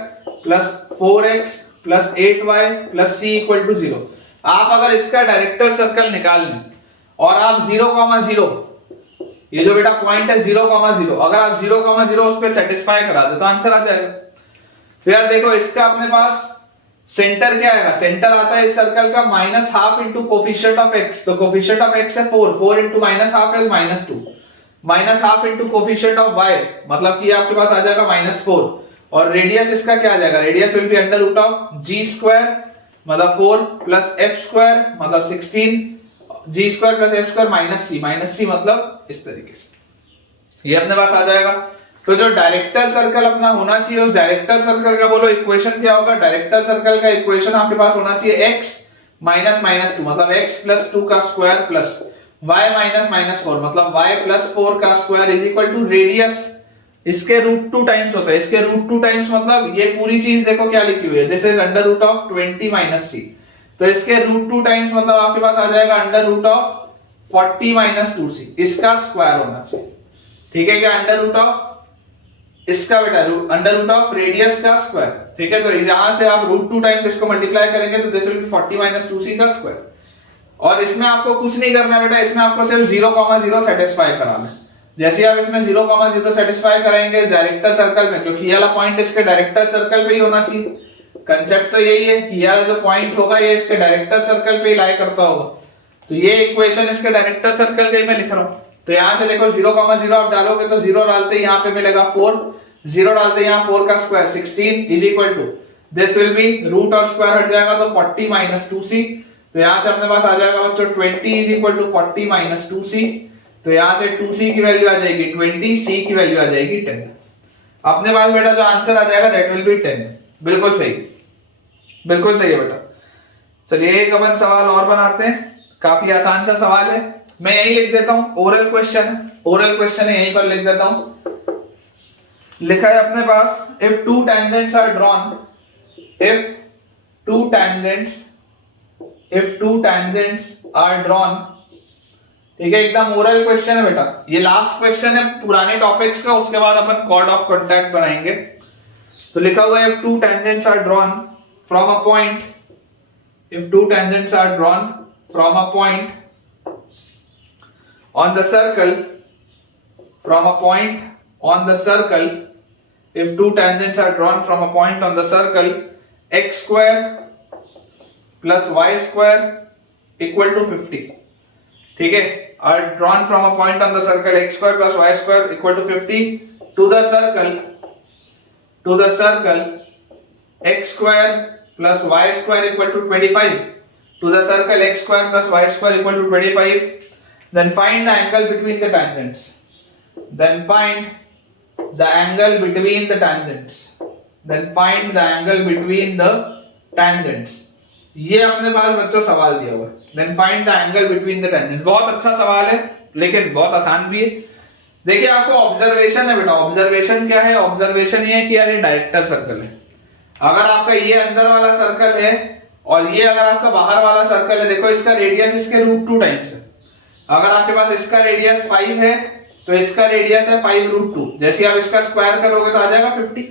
plus 4x plus 8y plus c equal to 0, आप अगर इसका डायरेक्टर सर्कल निकाल लें और आप 0, 0 ये जो बेटा पॉइंट है 0, 0 अगर आप 0, 0 उस पर सेटिस्फाई करा दे तो आंसर आ जाएगा। तो यार देखो इसका अपने पास सेंटर क्या आएगा, सेंटर आता है इस सर्कल का minus half into coefficient of x, तो कोफिशिएंट ऑफ एक्स है 4, 4 into minus half is -2, minus half into coefficient of y, मतलब कि आपके पास आ जाएगा -4, और रेडियस इसका क्या आ जाएगा, radius will be under root of G square मतलब 4 प्लस एफ स्क्वायर मतलब 16, G square plus F square minus C मतलब इस तरीके से ये अपने पास आ जाएगा। तो जो डायरेक्टर सर्कल अपना होना चाहिए, उस डायरेक्टर सर्कल का बोलो इक्वेशन क्या होगा, डायरेक्टर सर्कल का इक्वेशन आपके पास होना चाहिए x माइनस -2 मतलब x प्लस 2 का स्क्वायर प्लस y माइनस -4 मतलब y प्लस 4 का square is equal to radius इसके √2 टाइम्स होता है, इसके √2 टाइम्स मतलब ये पूरी चीज देखो क्या लिखी हुई है, this is under root of 20 minus c, तो इसके √2 टाइम्स मतलब आपके पास आ जाएगा under root of 40 minus 2c, इसका स्क्वायर होना चाहिए, ठीक है क्या, अंडर रूट ऑफ इसका बेटा अंडर रूट ऑफ रेडियस का स्क्वायर, ठीक है, तो यहां से आप √2 टाइम्स इसको मल्टीप्लाई करेंगे तो this will B 40 minus 2c का स्क्वायर, और इसमें आपको कुछ नहीं करना बेटा, इसमें आपको सिर्फ 0,0 सेटिस्फाई कराना है। जैसे आप इसमें 0,0 सेटिस्फाई करेंगे इस डायरेक्टर सर्कल में, क्योंकि ये वाला पॉइंट इसके डायरेक्टर सर्कल पे ही होना चाहिए, कंसेप्ट तो यही है कि ये जो पॉइंट होगा ये इसके डायरेक्टर सर्कल पे ही लाई करता होगा, तो ये इक्वेशन इसके डायरेक्टर सर्कल का ही मैं लिख रहा हूं। तो यहां से देखो 0,0 आप डालोगे तो 0 डालते ही यहां पे मिलेगा 4, 0 डालते ही यहां 4 का square 16 is equal to this will be root और स्क्वायर हट जाएगा तो 40 माइनस 2c, तो यहां से अपने पास आ जाएगा बच्चों 20 is equal to 40 minus 2c, तो यहां से 2c की वैल्यू आ जाएगी 20, c की वैल्यू आ जाएगी 10, अपने पास बेटा जो आंसर आ जाएगा दैट विल बी 10, बिल्कुल सही, बिल्कुल सही है बेटा। चलिए एक अपन सवाल और बनाते हैं, काफी आसान सा सवाल है, मैं यही लिख देता हूं, ओरल क्वेश्चन है, यहीं पर लिख देता हूं, लिखा है अपने पास if two tangents are drawn, if two tangents are drawn, ठीक है, एकदम ओरल क्वेश्चन है बेटा, ये लास्ट क्वेश्चन है पुराने टॉपिक्स का, उसके बाद अपन कॉर्ड ऑफ कॉन्टैक्ट बनाएंगे। तो लिखा हुआ है if two tangents are drawn from a point, if two tangents are drawn from a point on the circle, from a point on the circle, if two tangents are drawn from a point on the circle, x square plus y square equal to 50, ठीक है, are drawn from a point on the circle x square plus y square equal to 50 to the circle x square plus y square equal to 25, to the circle x square plus y square equal to 25, then find the angle between the tangents, then find the angle between the tangents, then find the angle between the tangents, ये अपने पास बच्चों सवाल दिया हुआ है, then find the angle between the tangents, बहुत अच्छा सवाल है लेकिन बहुत आसान भी है। देखिए आपको ऑब्जर्वेशन है बेटा, ऑब्जर्वेशन क्या है, ऑब्जर्वेशन ये है कि यार ये डायरेक्टर सर्कल है, अगर आपका ये अंदर वाला सर्कल है और ये अगर आपका बाहर वाला सर्कल है, देखो इसका रेडियस इसके √2 टाइम्स है, अगर आपके पास इसका रेडियस 5 है तो इसका रेडियस है 5√2, जैसे आप इसका स्क्वायर करोगे तो आ जाएगा 50,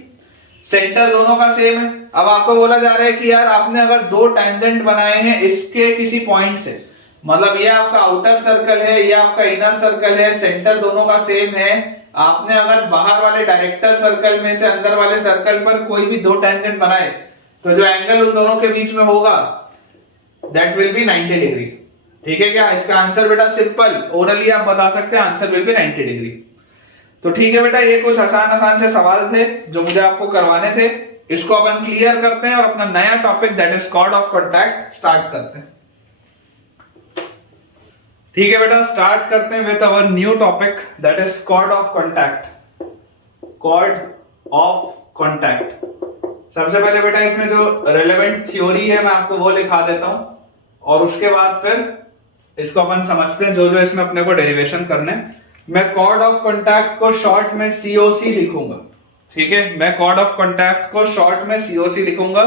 सेंटर दोनों का सेम है। अब आपको बोला जा रहा है कि यार आपने अगर दो टेंजेंट बनाए हैं इसके किसी पॉइंट से, मतलब ये आपका आउटर सर्कल है, ये आपका इनर सर्कल है, सेंटर दोनों का सेम है, आपने अगर बाहर वाले डायरेक्टर सर्कल में से अंदर वाले सर्कल पर कोई भी दो टेंजेंट बनाए तो जो एंगल उन दोनों के बीच में होगा दैट विल बी 90 डिग्री, ठीक है क्या, इसका आंसर बेटा सिंपल ओरली आप बता सकते हैं, आंसर विल बी 90 डिग्री। तो ठीक है बेटा, ये कुछ आसान से सवाल थे जो मुझे आपको करवाने थे, इसको अपन क्लियर करते हैं और अपना नया topic that is chord of contact start करते हैं। ठीक है बेटा, स्टार्ट करते हैं with our new topic that is chord of contact. Chord of contact, सबसे पहले बेटा इसमें जो रेलेवेंट थ्योरी है मैं आपको वो लिखा देता हूं और उसके बाद फिर इसको अपन समझते हैं जो जो इसमें अपने को डेरिवेशन करने। मैं कॉर्ड ऑफ कॉन्टैक्ट को शॉर्ट में COC लिखूंगा, ठीक है, मैं कॉर्ड ऑफ कॉन्टैक्ट को शॉर्ट में COC लिखूंगा,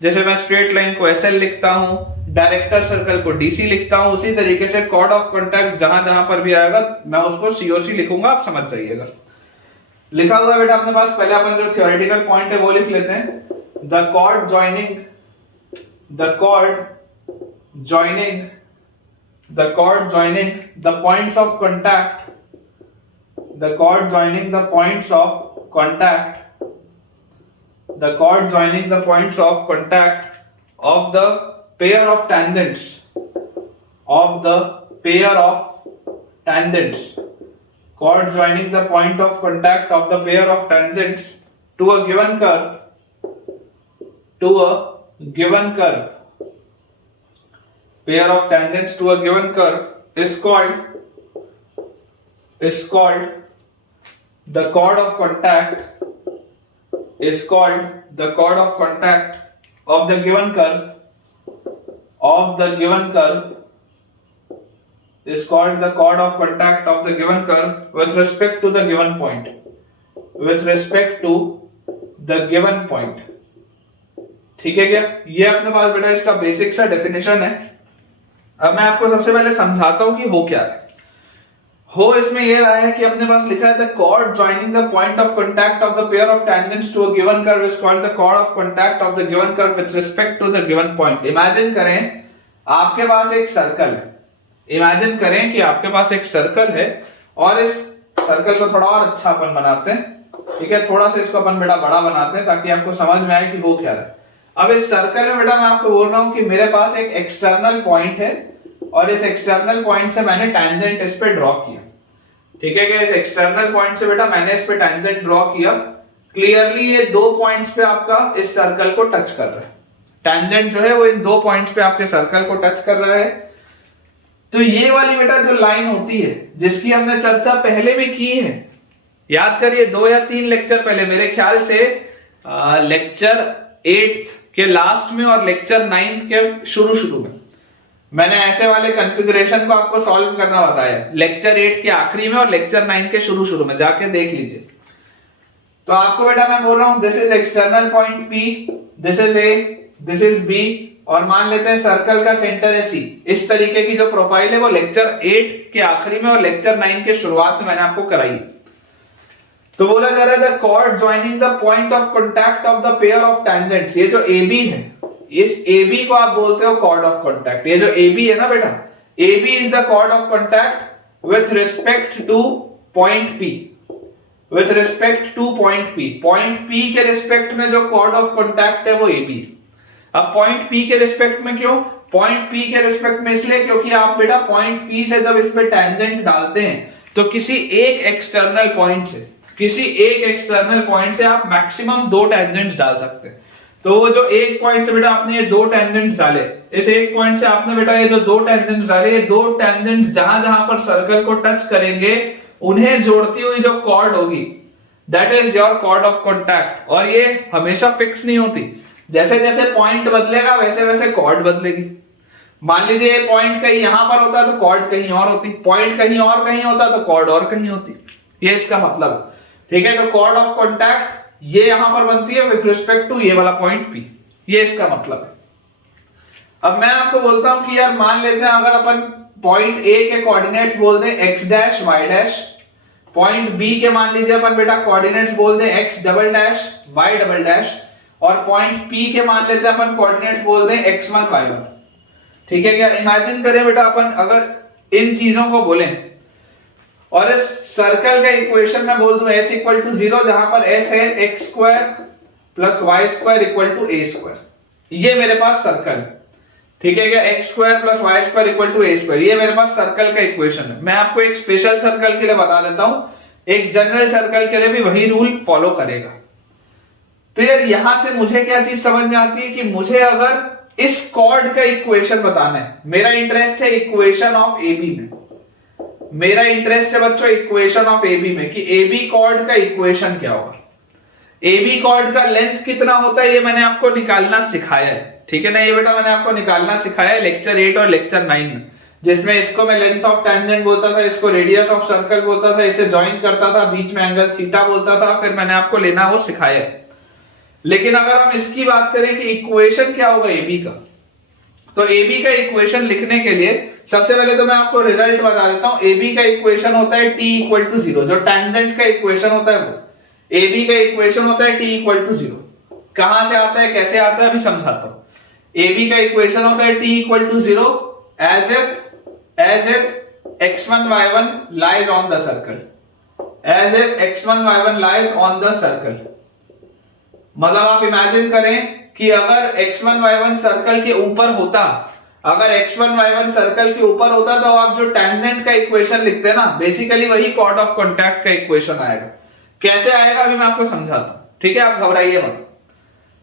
जैसे मैं स्ट्रेट लाइन को SL लिखता हूं, डायरेक्टर सर्कल को DC लिखता हूं, उसी तरीके से कॉर्ड ऑफ कॉन्टैक्ट जहां जहां पर भी आएगा मैं उसको COC लिखूंगा, आप समझ जाइएगा। लिखा हुआ है बेटा अपने पास, पहले अपन जो थ्योरेटिकल पॉइंट है वो लिख लेते हैं। The chord joining the points of contact, the chord joining the points of contact of the pair of tangents chord joining the point of contact of the pair of tangents to a given curve pair of tangents to a given curve is called the chord of contact of the given curve is called the chord of contact of the given curve with respect to the given point. ठीक है क्या? ये अपने पास बेटा इसका basic सा definition है। अब मैं आपको सबसे पहले समझाता हूं कि हो क्या है। हो इसमें ये रहा है कि अपने पास लिखा है the chord joining the point of contact of the pair of tangents to a given curve is called the chord of contact of the given curve with respect to the given point. Imagine करें आपके पास एक circle है और इस circle को थोड़ा और अच्छा अपन बनाते हैं, ठीक है, थोड़ा सा इसको अपन बेटा बड़ा बनाते हैं ताकि आपको समझ में आए कि हो क्या रहा है। अब इस सर्कल में बेटा मैं आपको बोल रहा हूं कि मेरे पास एक एक्सटर्नल पॉइंट है और इस एक्सटर्नल पॉइंट से मैंने टैंजेंट इस पे ड्रॉ किया, ठीक है क्या? इस एक्सटर्नल पॉइंट से बेटा मैंने इस पे टैंजेंट ड्रॉ किया। क्लियरली ये दो पॉइंट्स पे आपका इस सर्कल को टच कर रहा है। टैंजेंट जो है वो इन दो पॉइंट्स पे आपके सर्कल को टच कर रहा है। तो ये वाली बेटा जो लाइन होती है जिसकी हमने चर्चा पहले भी की है, याद करिए 2 या 3 लेक्चर पहले, मेरे ख्याल से लेक्चर 8 के लास्ट में और लेक्चर 9 के शुरू में मैंने ऐसे वाले कॉन्फ़िगरेशन को आपको सॉल्व करना बताया। लेक्चर 8 के आखिरी में और लेक्चर 9 के शुरू में जाके देख लीजिए। तो आपको बेटा मैं बोल रहा हूं this is external point P, this is A, this is B और मान लेते हैं सर्कल का सेंटर है C। इस तरीके की जो प्रोफाइल है वो लेक्चर 8 के आखिरी में और लेक्चर 9 के शुरुआत में मैंने आपको कराई। तो बोला जा रहा है the chord joining the point of contact of the pair of tangents, ये जो AB है, इस AB को आप बोलते हो chord of contact। ये जो AB है ना बेटा, AB is the chord of contact with respect to point P, point P के रिस्पेक्ट में जो chord of contact है वो AB। अब point P के रिस्पेक्ट में क्यों? point P के रिस्पेक्ट में इसलिए क्योंकि आप बेटा point P से जब इस पे टेंजेंट डालते हैं तो किसी एक एक्सटर्नल पॉइंट से आप मैक्सिमम 2 टेंजेंट्स डाल सकते हैं। तो वो जो एक पॉइंट से बेटा आपने ये 2 टेंजेंट्स डाले, इस एक पॉइंट से आपने बेटा ये जो 2 टेंजेंट्स डाले, ये 2 टेंजेंट्स जहां पर सर्कल को टच करेंगे उन्हें जोड़ती हुई जो कॉर्ड होगी that is your chord of contact. और ये हमेशा फिक्स नहीं होती, जैसे जैसे पॉइंट बदलेगा वैसे वैसे कॉर्ड बदलेगी। मान लीजिए ये पॉइंट कहीं यहां पर होता तो कॉर्ड कहीं और होती, पॉइंट कहीं होता तो कॉर्ड और कहीं होती। ये इसका मतलब है, ठीक है। तो कॉर्ड ऑफ कॉन्टैक्ट ये यहां पर बनती है विद रिस्पेक्ट टू ये वाला पॉइंट P, ये इसका मतलब है। अब मैं आपको बोलता हूं कि यार मान लेते हैं अगर अपन पॉइंट A के कोऑर्डिनेट्स बोल दें x dash y dash, point B के मान लीजिए अपन बेटा कोऑर्डिनेट्स बोल दें x double dash y double dash, और पॉइंट P के मान लेते हैं अपन कोऑर्डिनेट्स बोल दें x1 y1, ठीक है क्या? इमेजिन करें बेटा अपन अगर इन चीजों को बोलें और इस सर्कल का इक्वेशन में बोल दूं s इक्वल टू 0 जहां पर s है x square plus y square equal to a square, ये मेरे पास सर्कल है, ठीक है क्या? x square plus y square equal to a square, ये मेरे पास सर्कल का इक्वेशन है। मैं आपको एक स्पेशल सर्कल के लिए बता देता हूं, एक जनरल सर्कल के लिए भी वही रूल फॉलो करेगा। तो यार यहां से मुझे क्या चीज समझ में आती है कि मुझे अगर इस कॉर्ड का इक्वेशन बताना है, मेरा इंटरेस्ट है इक्वेशन ऑफ AB में, मेरा इंटरेस्ट है बच्चों इक्वेशन ऑफ AB में कि AB कॉर्ड का इक्वेशन क्या होगा। AB कॉर्ड का लेंथ कितना होता है ये मैंने आपको निकालना सिखाया है, ठीक है ना? ये बेटा मैंने आपको निकालना सिखाया है लेक्चर 8 और लेक्चर 9 में, जिसमें इसको मैं लेंथ ऑफ टेंजेंट बोलता था, इसको रेडियस ऑफ सर्कल बोलता था, इसे ज्वाइन करता था, बीच में एंगल थीटा बोलता था, फिर मैंने आपको लेना वो सिखाया है। लेकिन अगर हम इसकी बात करें कि इक्वेशन क्या होगा AB का, तो AB का इक्वेशन लिखने के लिए सबसे पहले तो मैं आपको रिजल्ट बता देता हूं। AB का इक्वेशन होता है t इक्वल टू 0, जो टेंजेंट का इक्वेशन होता है वो AB का इक्वेशन होता है t इक्वल टू 0। कहां से आता है कैसे आता है अभी समझाता हूं। AB का इक्वेशन होता है t equal to 0 as if x1 y1 lies on the circle, as if x1 y1 lies on the circle. मतलब आप इमेजिन करें कि अगर x1 y1 सर्कल के ऊपर होता, अगर x1 y1 सर्कल के ऊपर होता तो आप जो टेंजेंट का इक्वेशन लिखते हैं ना, बेसिकली वही कॉर्ड ऑफ कॉन्टैक्ट का इक्वेशन आएगा। कैसे आएगा अभी मैं आपको समझाता हूं, ठीक है, आप घबराइए मत।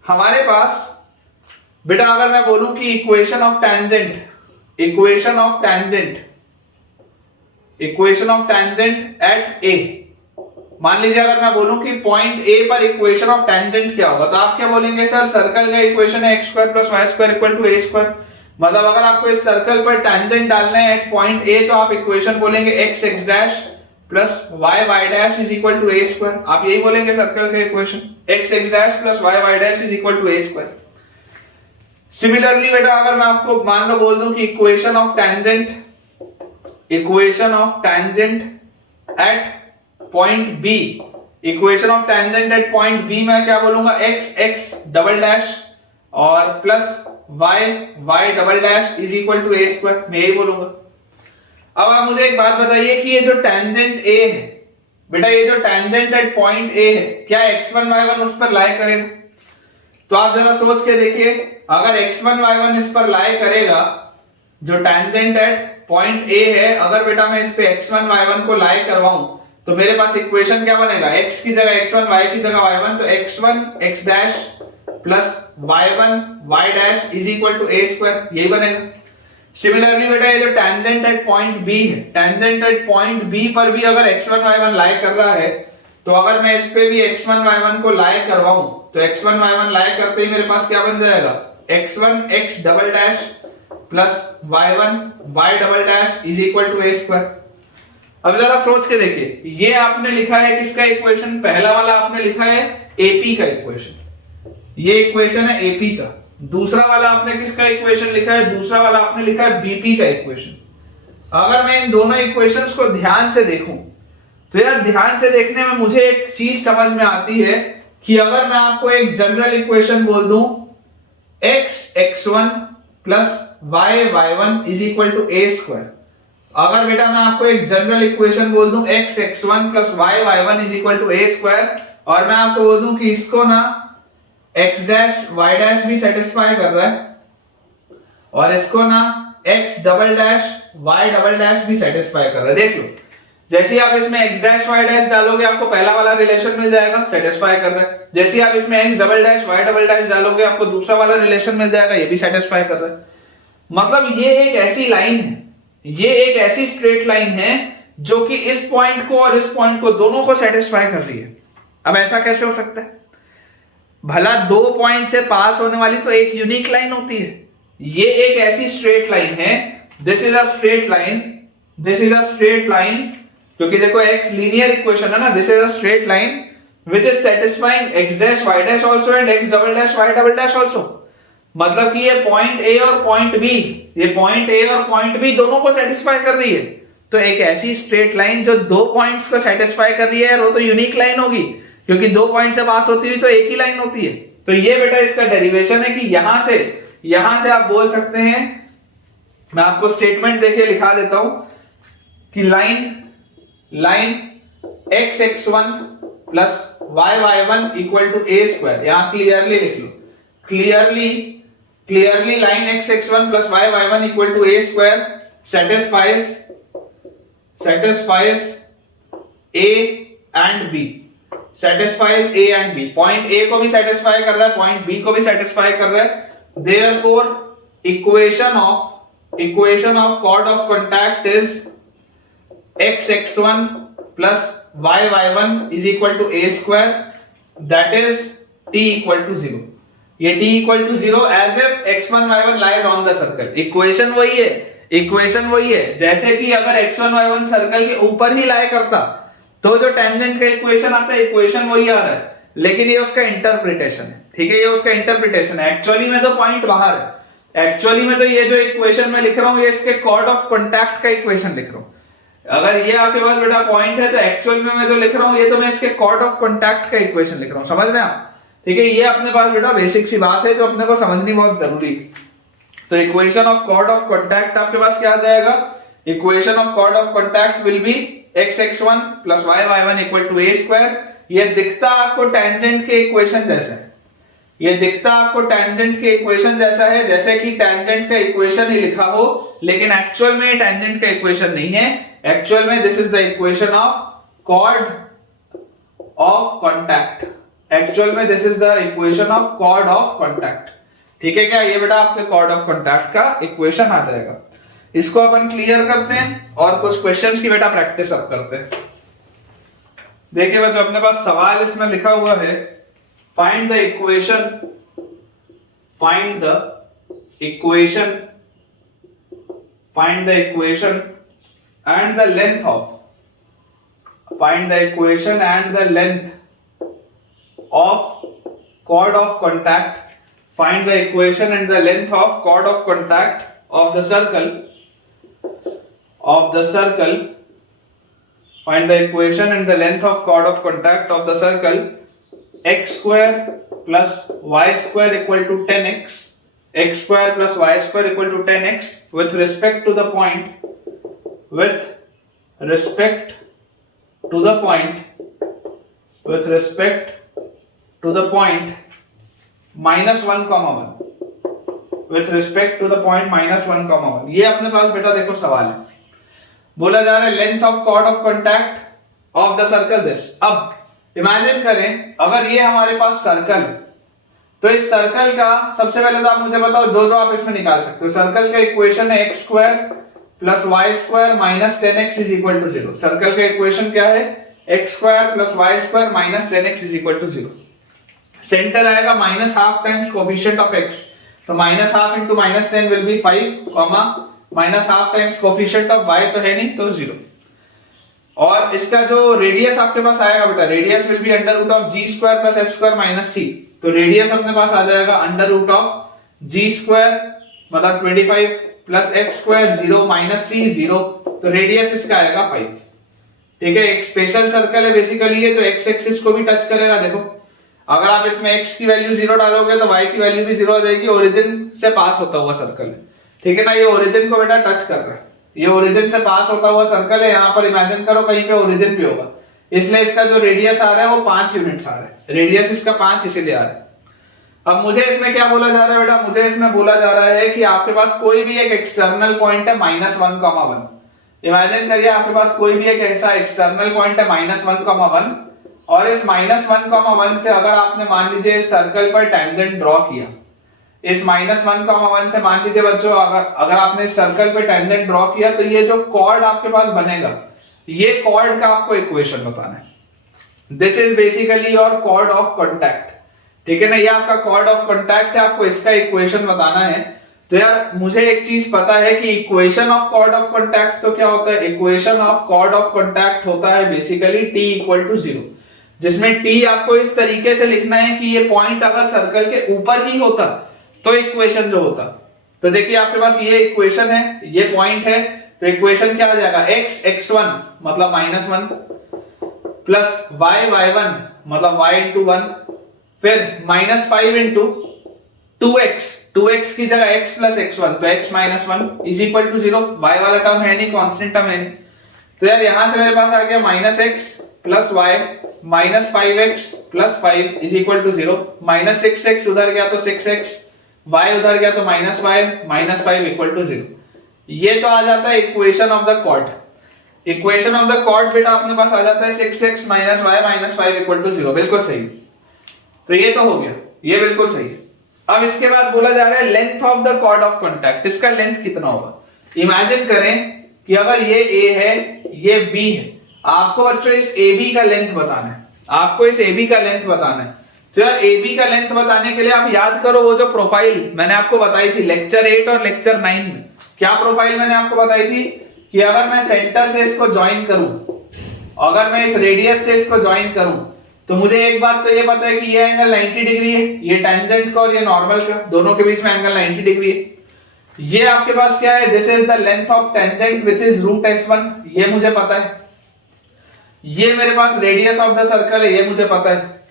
हमारे पास बेटा अगर मैं बोलूं कि इक्वेशन ऑफ टेंजेंट एट ए, मान लीजिए अगर मैं बोलूं कि पॉइंट ए पर इक्वेशन ऑफ टेंजेंट क्या होगा, तो आप क्या बोलेंगे, सर सर्कल का इक्वेशन है x² + y² = a²। मतलब अगर आपको इस सर्कल पर टेंजेंट डालना है एट पॉइंट ए, तो आप इक्वेशन बोलेंगे x(x' + y(y' = a²। आप यही बोलेंगे सर्कल का equation, x(x' + y(y' = a²। Similarly बेटा अगर मैं आपको मान लो बोल दूं कि equation of tangent at point b, मैं क्या बोलूंगा, x(x') और प्लस y(y') = a², मैं यही बोलूंगा। अब आप मुझे एक बात बताइए कि ये जो टेंजेंट a है बेटा, ये जो टेंजेंट एट पॉइंट a है, क्या x1 y1 उस पर लाई करेगा? तो आप जरा सोच के देखिए, अगर x1 y1 इस पर लाई करेगा, जो टेंजेंट एट पॉइंट a है, अगर बेटा मैं इस पे x1 y1 को लाई करवाऊं तो मेरे पास इक्वेशन क्या बनेगा, x की जगह x1, y की जगह y1, तो x1 x' plus y1 y' = a², यही बनेगा। सिमिलरली बेटा ये जो टेंजेंट एट पॉइंट b है, टेंजेंट एट पॉइंट b पर भी अगर x1 y1 लाई कर रहा है, तो अगर मैं इस पे भी x1 y1 को लाई करवाऊं तो x1 y1 लाई करते ही मेरे पास क्या बन जाएगा, x1 x" plus y1 y" = a²। अब जरा सोच के देखिए, ये आपने लिखा है किसका इक्वेशन, पहला वाला आपने लिखा है AP का इक्वेशन, ये इक्वेशन है AP का। दूसरा वाला आपने किसका इक्वेशन लिखा है, दूसरा वाला आपने लिखा है BP का इक्वेशन। अगर मैं इन दोनों इक्वेशंस को ध्यान से देखूं तो यार ध्यान से देखने में मुझे एक चीज समझ में आती है कि अगर मैं आपको एक जनरल इक्वेशन बोल दूं x(x1 + y(y1) = a², अगर बेटा मैं आपको एक जनरल इक्वेशन बोल दूं x(x1 + y(y1) = a², और मैं आपको बोल दूं कि इसको ना x' y' भी सेटिस्फाई कर रहा है और इसको ना x"' y" भी सेटिस्फाई कर रहा है, देख लो, जैसे आप इसमें x' y' डालोगे आपको पहला वाला रिलेशन मिल जाएगा, सेटिस्फाई कर रहा है। जैसे आप इसमें x"' y" डालोगे आपको दूसरा वाला रिलेशन मिल जाएगा, ये भी सेटिस्फाई कर रहा है। मतलब ये एक ऐसी लाइन है, ये एक ऐसी स्ट्रेट लाइन है जो कि इस पॉइंट को और इस पॉइंट को दोनों को सेटिस्फाई कर रही है। अब ऐसा कैसे हो सकता है, भला दो पॉइंट से पास होने वाली तो एक यूनिक लाइन होती है, ये एक ऐसी स्ट्रेट लाइन है, this is a straight line, क्योंकि देखो x लीनियर इक्वेशन है ना, this is a straight line which is satisfying x' y' also and x"' y" also. मतलब कि ये पॉइंट A और पॉइंट B, ये पॉइंट A और पॉइंट B दोनों को सेटिस्फाई कर रही है। तो एक ऐसी स्ट्रेट लाइन जो दो पॉइंट्स को सेटिस्फाई कर रही है, वो तो यूनिक लाइन होगी, क्योंकि दो पॉइंट से पास होती हुई तो एक ही लाइन होती है। तो ये बेटा इसका डेरिवेशन है कि यहां से आप बोल सकते हैं, मैं आपको स्टेटमेंट देखिए लिखा देता हूं कि लाइन x(x1 + y(y1) = a², यहां क्लियरली लिख लो, clearly line x(x1 + y(y1) = a² satisfies A and B, पॉइंट A को भी सेटिस्फाई कर रहा है, पॉइंट B को भी सेटिस्फाई कर रहा है। Therefore equation of chord of contact is x(x1 + y(y1) = a², that is t = 0। ये t = 0 as if x1 y1 lies on the circle। Equation वही है जैसे कि अगर x1 y1 सर्कल के ऊपर ही लाई करता तो जो टेंजेंट का इक्वेशन आता है, इक्वेशन वही आ रहा है, लेकिन ये उसका इंटरप्रिटेशन है, ठीक है, ये उसका इंटरप्रिटेशन है। एक्चुअली में तो पॉइंट बाहर है, एक्चुअली में तो ये जो इक्वेशन मैं लिख रहा हूं ये इसके कॉर्ड ऑफ कॉन्टैक्ट का इक्वेशन लिख रहा हूं। अगर ये आपके पास बेटा पॉइंट है तो एक्चुअल में मैं जो लिख रहा हूं ये तो मैं इसके कॉर्ड ऑफ कॉन्टैक्ट का इक्वेशन लिख रहा हूं, समझ रहे हैं आप, ठीक है। ये अपने पास बेटा बेसिक सी बात है जो अपने को समझनी बहुत जरूरी है। तो equation of chord of contact आपके पास क्या आ जाएगा, equation of chord of contact will be x(x1 + y(y1) = a²। ये दिखता आपको टेंजेंट के इक्वेशन जैसे, ये दिखता आपको टेंजेंट के इक्वेशन जैसा है, जैसे कि टेंजेंट का इक्वेशन ही लिखा हो, लेकिन एक्चुअल में टेंजेंट का इक्वेशन नहीं है। एक्चुअल में this is the equation of chord of contact. Actual में this is the equation of chord of contact. ठीक है क्या? ये बेटा आपके कॉर्ड ऑफ कांटेक्ट का इक्वेशन आ जाएगा। इसको अपन क्लियर करते हैं और कुछ क्वेश्चंस की बेटा प्रैक्टिस अब करते हैं। देखिए बच्चों, अपने पास सवाल इसमें लिखा हुआ है, find the equation and the length of chord of contact. Find the equation and the length of chord of contact of the circle. Find the equation and the length of chord of contact of the circle x square plus y square equal to 10x. X square plus y square equal to 10x with respect to the point minus 1, 1 with respect to the point minus 1, 1। ये अपने पास बेटा देखो सवाल है, बोला जा रहा है length of chord of contact of the circle this. अब इमेजिन करें अगर ये हमारे पास सर्कल है, तो इस सर्कल का सबसे पहले तो आप मुझे बताओ जो आप इसमें निकाल सकते हो। सर्कल का इक्वेशन है x square plus Y square minus 10x is equal to 0। Circle का इक्वेशन क्या है? x square plus Y square minus 10x is equal to 0। Centre आएगा minus half times coefficient of x, तो minus half into minus 10 will be 5 comma minus half times coefficient of y तो है नहीं तो 0। और इसका जो रेडियस आपके पास आएगा बेटा, radius will be under root of g square plus f square minus c। तो रेडियस अपने पास आ जाएगा under root of g square मतलब 25 plus f square 0 minus c 0, तो रेडियस इसका आएगा 5। ठीक है, एक स्पेशल सर्कल है बेसिकली ये, जो x एक्सिस को भी टच करेगा। देखो अगर आप इसमें x की वैल्यू 0 डालोगे तो y की वैल्यू भी 0 आ जाएगी। ओरिजिन से पास होता हुआ सर्कल है, ठीक है ना, ये ओरिजिन को बेटा टच कर रहा है, ये ओरिजिन से पास होता हुआ सर्कल है। यहाँ पर इमेजिन करो कहीं पे ओरिजिन भी होगा, इसलिए इसका जो रेडियस आ रहा है वो 5 यूनिट्स आ रहा है। रेडियस इसका 5 इसीलिए आ रहा है। अब मुझे इसमें क्या बोला जा रहा है बेटा? मुझे इसमें बोला जा रहा है कि आपके पास कोई भी एक एक्सटर्नल पॉइंट है माइनस 1, 1। इमेजिन करिए आपके पास कोई भी एक ऐसा एक्सटर्नल पॉइंट है माइनस 1, 1, और इस माइनस 1, 1 से अगर आपने मान लीजिए इस सर्कल पर टेंजेंट ड्रॉ किया, इस माइनस 1, 1 से मान लीजिए बच्चों अगर आपने इस सर्कल पे टेंजेंट ड्रॉ किया, तो ये जो कॉर्ड आपके पास बनेगा, ये कॉर्ड का आपको इक्वेशन बताना है। This is basically your chord of contact. ठीक है ना, ये आपका कॉर्ड ऑफ कांटेक्ट है, आपको इसका इक्वेशन बताना है। तो यार मुझे एक चीज पता है कि equation of chord of contact तो क्या होता है? Equation of chord of contact होता है बेसिकली t इक्वल टू 0, जिसमें t आपको इस तरीके से लिखना है कि ये पॉइंट अगर सर्कल के ऊपर ही होता तो इक्वेशन जो होता। तो देखिए आपके पास ये इक्वेशन है, ये पॉइंट है, तो इक्वेशन क्या आ जाएगा? x x1 मतलब माइनस 1 प्लस y y1 मतलब y इंटू 1, फिर माइनस 5 इंटू 2x की जगह x प्लस x1 तो x minus 1 is equal to 0। y वाला टर्म है नहीं, कांस्टेंट टर्म है नहीं, तो यार यहां से मेरे पास आ गया minus x plus y minus 5x plus 5 is equal to 0। Minus 6x उधर गया तो 6x, y उधर गया तो minus y minus 5 equal to 0। ये तो आ जाता है equation of the chord. Equation of the chord बेटा अपने पास आ जाता है 6x minus y minus 5 equal to 0। बिल्कुल सही, तो ये तो हो गया, ये बिल्कुल सही है। अब इसके बाद बोला जा रहा है length of the chord of contact, इसका लेंथ कितना होगा? इमेजिन करें कि अगर ये A है, ये B है, आपको बच्चों इस AB का लेंथ बताना है, आपको इस AB का लेंथ बताना है। तो यार AB का लेंथ बताने के लिए आप याद करो वो जो प्रोफाइल मैंने आपको बताई थी लेक्चर 8 और लेक्चर 9 में। क्या प्रोफाइल मैंने आपको बताई थी कि अगर मैं सेंटर से इसको ज्वाइन करूं, अगर मैं इस रेडियस से इसको ज्वाइन करूं, तो मुझे एक बात तो ये पता है कि ये एंगल 90 डिग्री है, ये टेंजेंट का और ये नॉर्मल का, दोनों के बीच में एंगल 90 डिग्री है। ये आपके पास क्या है? This is the length of tangent which is root s1, ये मुझे पता है। ये मेरे पास रेडियस ऑफ द सर्कल है, ये मुझे पता है।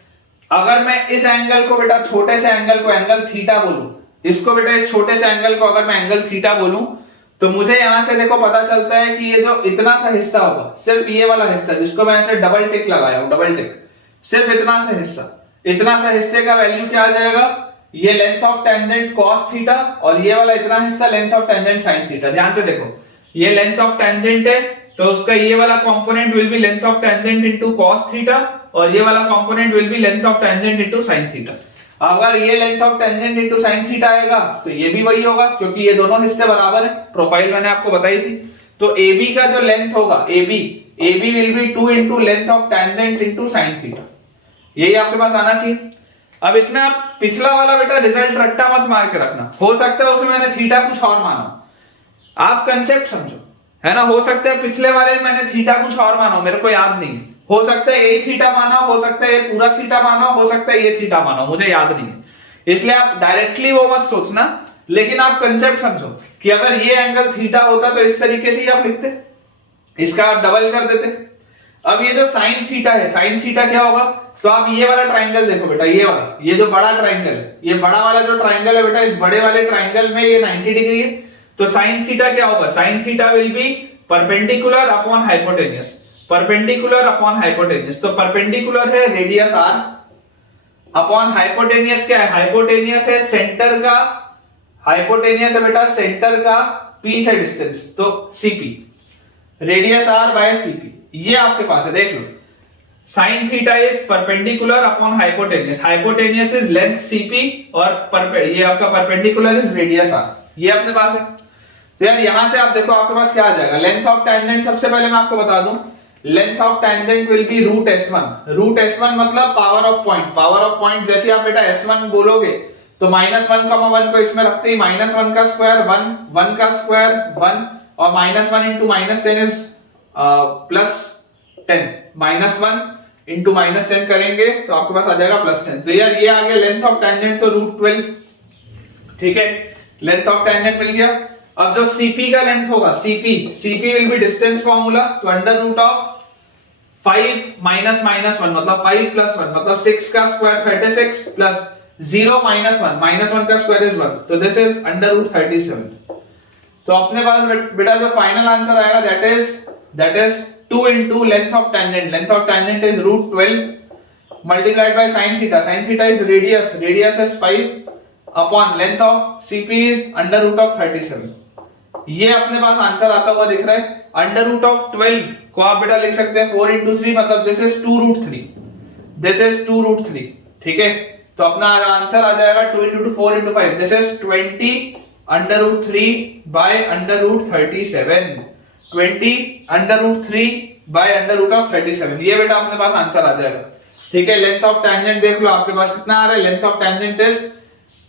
अगर मैं इस एंगल को बेटा, छोटे से एंगल को एंगल थीटा बोलूं, इसको बेटा इस छोटे से एंगल को अगर मैं एंगल थीटा बोलूं, तो मुझे यहां से देखो पता चलता है कि ये जो इतना सा हिस्सा होगा, सिर्फ ये वाला हिस्सा जिसको मैं ऐसे डबल टिक लगाया हूं, डबल टिक, सिर्फ इतना सा हिस्सा, इतना सा हिस्से का वैल्यू क्या आ जाएगा, ये length of tangent cos theta और ये वाला इतना हिस्सा length of tangent sin theta. ध्यान से देखो, ये लेंथ ऑफ टेंजेंट है तो उसका ये वाला component will be length of tangent into cos theta और ये वाला component will be length of tangent into sin theta. अगर ये length of tangent into sin theta आएगा तो ये भी वही होगा क्योंकि ये दोनों हिस्से बराबर है, प्रोफाइल मैंने आपको बताई थी। तो AB का जो लेंथ होगा AB will be 2 into length of tangent into sin theta. यही आपके पास आना चाहिए। अब इसमें आप पिछला वाला बेटा रिजल्ट रट्टा मत मार के रखना, हो सकता है उसमें मैंने थीटा कुछ और माना, आप कंसेप्ट समझो, है ना। हो सकता है पिछले वाले में मैंने थीटा कुछ और माना, मेरे को याद नहीं है, हो सकता है ए थीटा माना, हो सकता है ये पूरा थीटा माना, हो सकता है ये थीटा माना, मुझे याद नहीं है। इसलिए आप डायरेक्टली वो मत सोचना, लेकिन आप कंसेप्ट समझो कि अगर ये एंगल थीटा होता तो इस तरीके से ही आप लिखते, इसका आप डबल कर देते। अब ये जो साइन थीटा है, साइन थीटा क्या होगा, तो आप ये वाला ट्राइंगल देखो बेटा, ये वाला, ये जो बड़ा ट्राइंगल है, ये बड़ा वाला जो ट्राइंगल है बेटा, इस बड़े वाले ट्राइंगल में ये 90 डिग्री है, तो साइन थीटा क्या होगा, sine theta will be perpendicular upon hypotenuse, perpendicular upon hypotenuse. तो परपेंडिकुलर है रेडियस r अपॉन हाइपोटेन्यूस क्या है, हाइपोटेन्यूस है सेंटर का, हाइपोटेन्यूस है बेटा सेंटर का p से डिस्टेंस, तो cp, radius r by cp, ये आपके पास है, देख लो। sin theta is perpendicular upon hypotenuse, hypotenuse is length cp और ये आपका परपेंडिकुलर इज रेडियस r, ये अपने पास है। तो यार यहां से आप देखो आपके पास क्या आ जाएगा, लेंथ ऑफ टेंजेंट सबसे पहले मैं आपको बता दूं, length of tangent will be root s1, root s1 मतलब power of point, power of point जैसे आप बेटा s1 बोलोगे तो -1,1 को इसमें रखते ही -1 का स्क्वायर 1, 1 का स्क्वायर 1 और -1 into -10 इज +10, -1 into -10 करेंगे तो आपके पास आ जाएगा +10। तो यार ये आ गया लेंथ ऑफ टेंजेंट, तो √12, ठीक है, लेंथ ऑफ टेंजेंट मिल गया। अब जो CP का लेंथ होगा, CP will be distance formula, तो √5 माइनस -1 मतलब 5 + 1 मतलब 6 का स्क्वायर 36 प्लस 0 - 1 -1 का स्क्वायर इज 1, तो दिस इज √37। तो अपने पास बेटा जो फाइनल आंसर आएगा that is 2 into length of tangent, length of tangent is √12 multiplied by sin theta is radius is 5 upon length of CP is √37। ये अपने पास आंसर आता हुआ दिख रहा है। √12 को आप बेटा लिख सकते हैं 4 into 3 मतलब दिस इज 2√3, दिस इज 2√3, ठीक है। तो अपना आंसर आ जाएगा 2 into 2 4 into 5 this is 20 √3 by √37, 20 √3 by √37, ये बेटा अपने पास आंसर आ जाएगा, ठीक है। लेंथ ऑफ टेंजेंट देख लो आपके पास कितना आ रहा है, length of tangent is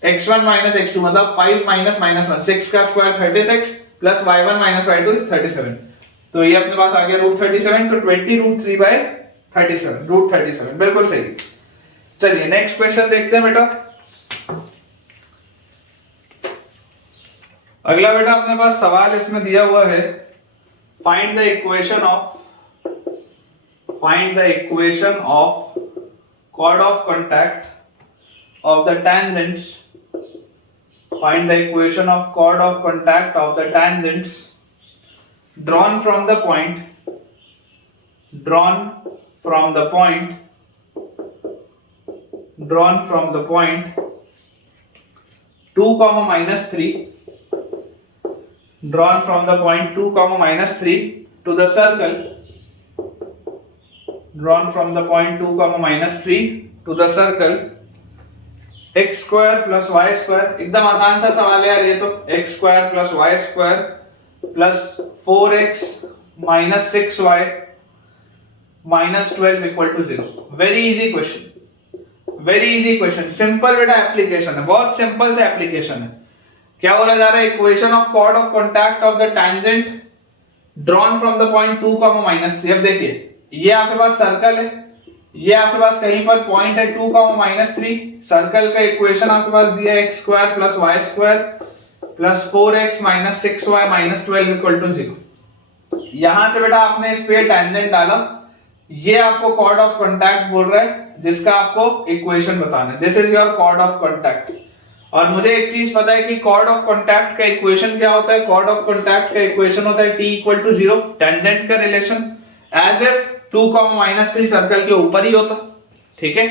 x1 - x2 मतलब 5 - -1, 6 का square 36 plus y1 - y2 is 37, तो ये अपने पास आ गया √37, तो 20 √3 by 37, √37 बिल्कुल सही। चलिए नेक्स्ट क्वेश्चन देखते हैं बेटा। अगला बेटा अपने पास सवाल इसमें दिया हुआ है, find the equation of chord of contact of the tangents, find the equation of chord of contact of the tangents drawn from the point 2, -3, drawn from the point 2, -3 to the circle, drawn from the point 2, -3 to the circle x square plus y square, एकदम आसान सा सवाल है यार ये तो, x square plus y square plus 4x minus 6y minus 12 equal to 0। Very easy question, simple बेटा application है, बहुत सिंपल सा एप्लीकेशन है। क्या बोला जा रहा है, equation of chord of contact of the tangent drawn from the point 2, -3। अब देखिए ये आपके पास सर्कल है, ये आपके पास कहीं पर पॉइंट है 2, -3, सर्कल का इक्वेशन आपके पास दिया है x square plus y square plus 4x minus 6y minus 12 equal to 0। यहां से बेटा आपने इस पे टेंजेंट डाला, ये आपको chord of contact बोल रहा है जिसका आपको इक्वेशन बताना है, this is your chord of contact। और मुझे एक चीज पता है कि chord of contact का इक्वेशन क्या होता है, chord of contact का इक्वेशन होता है t equal to 0, टेंजेंट का रिलेशन एज इफ 2, -3 सर्कल के ऊपर ही होता, ठीक है।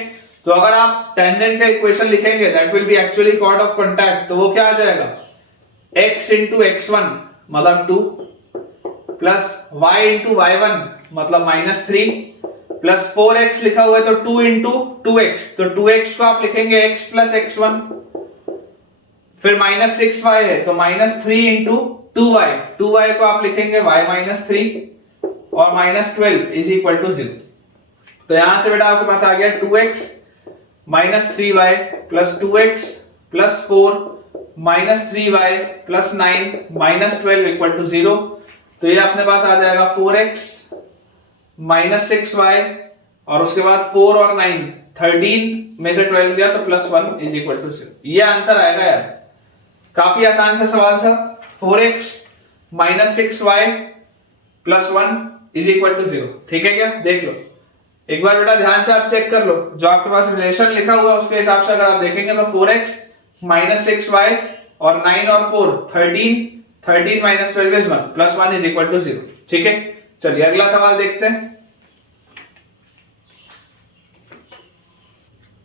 तो अगर आप टेंजेंट का इक्वेशन लिखेंगे that will be actually chord of contact, तो वो क्या आ जाएगा x इंटू x1 मतलब 2 प्लस y इंटू y1 मतलब -3 प्लस 4x लिखा हुआ है तो 2 इंटू 2x, तो 2x को आप लिखेंगे x प्लस x1, फिर -6y है तो -3 इंटू 2y, 2y को आप लिखेंगे y -3 और -12 इज इक्वल टू 0। तो यहां से बेटा आपके पास आ गया 2x -3y plus 2x plus 4 -3y plus 9 -12 equal to 0। तो ये अपने पास आ जाएगा 4x -6y और उसके बाद 4 और 9 13 में से 12 गया तो +1 इज इक्वल टू 0। ये आंसर आएगा यार, काफी आसान सा सवाल था। 4x -6y plus 1 is equal to 0, ठीक है क्या? देख लो एक बार बेटा, ध्यान से आप चेक कर लो, जो आपके पास रिलेशन लिखा हुआ है उसके हिसाब से अगर आप देखेंगे तो 4x -6y और 9 और 4 13 -12 is 1 plus 1 is equal to 0, ठीक है। चलिए अगला सवाल देखते हैं।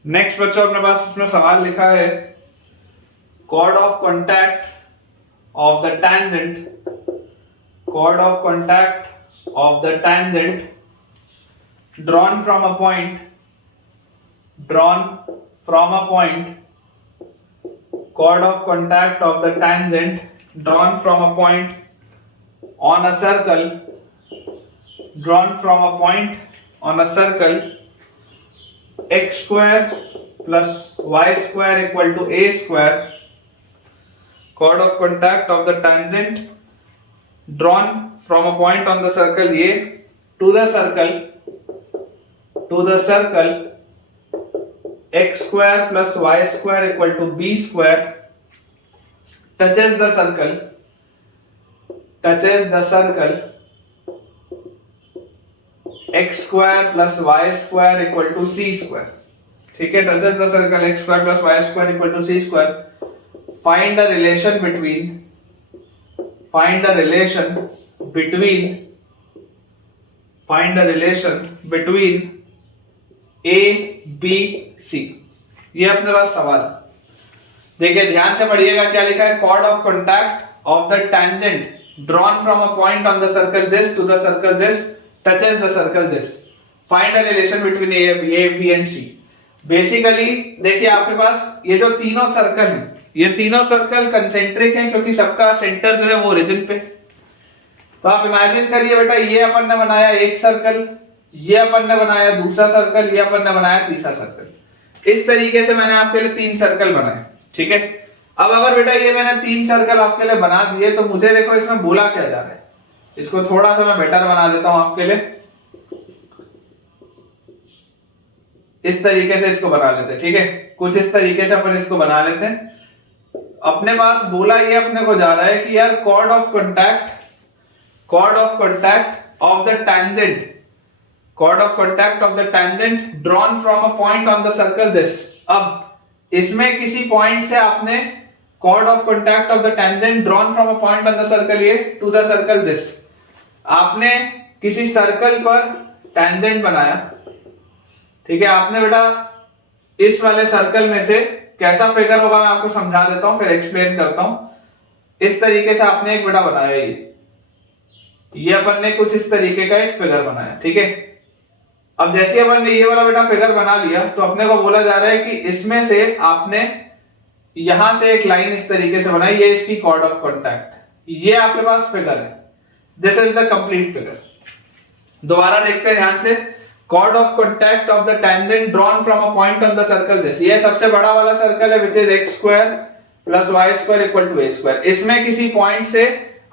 नेक्स्ट बच्चों अपने पास इसमें सवाल लिखा है chord of contact of the tangent, chord of contact of the tangent drawn from a point, chord of contact of the tangent drawn from a point on a circle, x square plus y square equal to a square, chord of contact of the tangent drawn from a point on the circle A to the circle x square plus y square equal to b square touches the circle x square plus y square equal to c square, ठीक है। touches the circle x square plus y square equal to c square, find the relation between a b c। ये अपने पास सवाल देखिए, ध्यान से पढ़िएगा क्या लिखा है। chord of contact of the tangent drawn from a point on the circle this to the circle this touches the circle this, find the relation between a b and c। Basically देखिए आपके पास ये जो तीनों circle हैं, ये तीनों circle concentric हैं क्योंकि सबका सेंटर जो है वो ओरिजिन पे। तो आप इमेजिन करिए बेटा, ये अपन ने बनाया एक सर्कल, ये अपन ने बनाया दूसरा सर्कल, ये अपन ने बनाया तीसरा सर्कल। इस तरीके से मैंने आपके लिए 3 सर्कल बनाए, ठीक है। अब अगर बेटा ये मैंने 3 सर्कल आपके लिए बना दिए तो मुझे देखो इसमें बोला क्या जा रहा है, इसको थोड़ा सा मैं बेटर बना देता हूं आपके लिए। इस तरीके से इसको बना लेते हैं, ठीक है। कुछ इस तरीके से अपन इसको बना लेते हैं। अपने पास बोला ये अपने को जा रहा है कि यार chord of contact of the tangent drawn from a point on the circle this। अब इसमें किसी पॉइंट से आपने chord of contact of the tangent drawn from a point on the circle A to the circle this, आपने किसी circle पर tangent बनाया, ठीक है। आपने बेटा इस वाले सर्कल में से कैसा फिगर होगा मैं आपको समझा देता हूं, फिर एक्सप्लेन करता हूं। इस तरीके से आपने एक बेटा बनाया, ये अपन ने कुछ इस तरीके का एक फिगर बनाया, ठीक है। अब जैसे अपन ने ये वाला बेटा फिगर बना लिया तो अपने को बोला जा रहा है कि इसमें से आपने यहां से एक लाइन इस तरीके से बनाई, ये इसकी chord of contact, ये आपके पास फिगर है। This is the complete figure. दोबारा देखते हैं ध्यान से। chord of contact of the tangent drawn from a point on the circle this, ये सबसे बड़ा वाला सर्कल है which is x square plus y square equal to a square। इसमें किसी पॉइंट से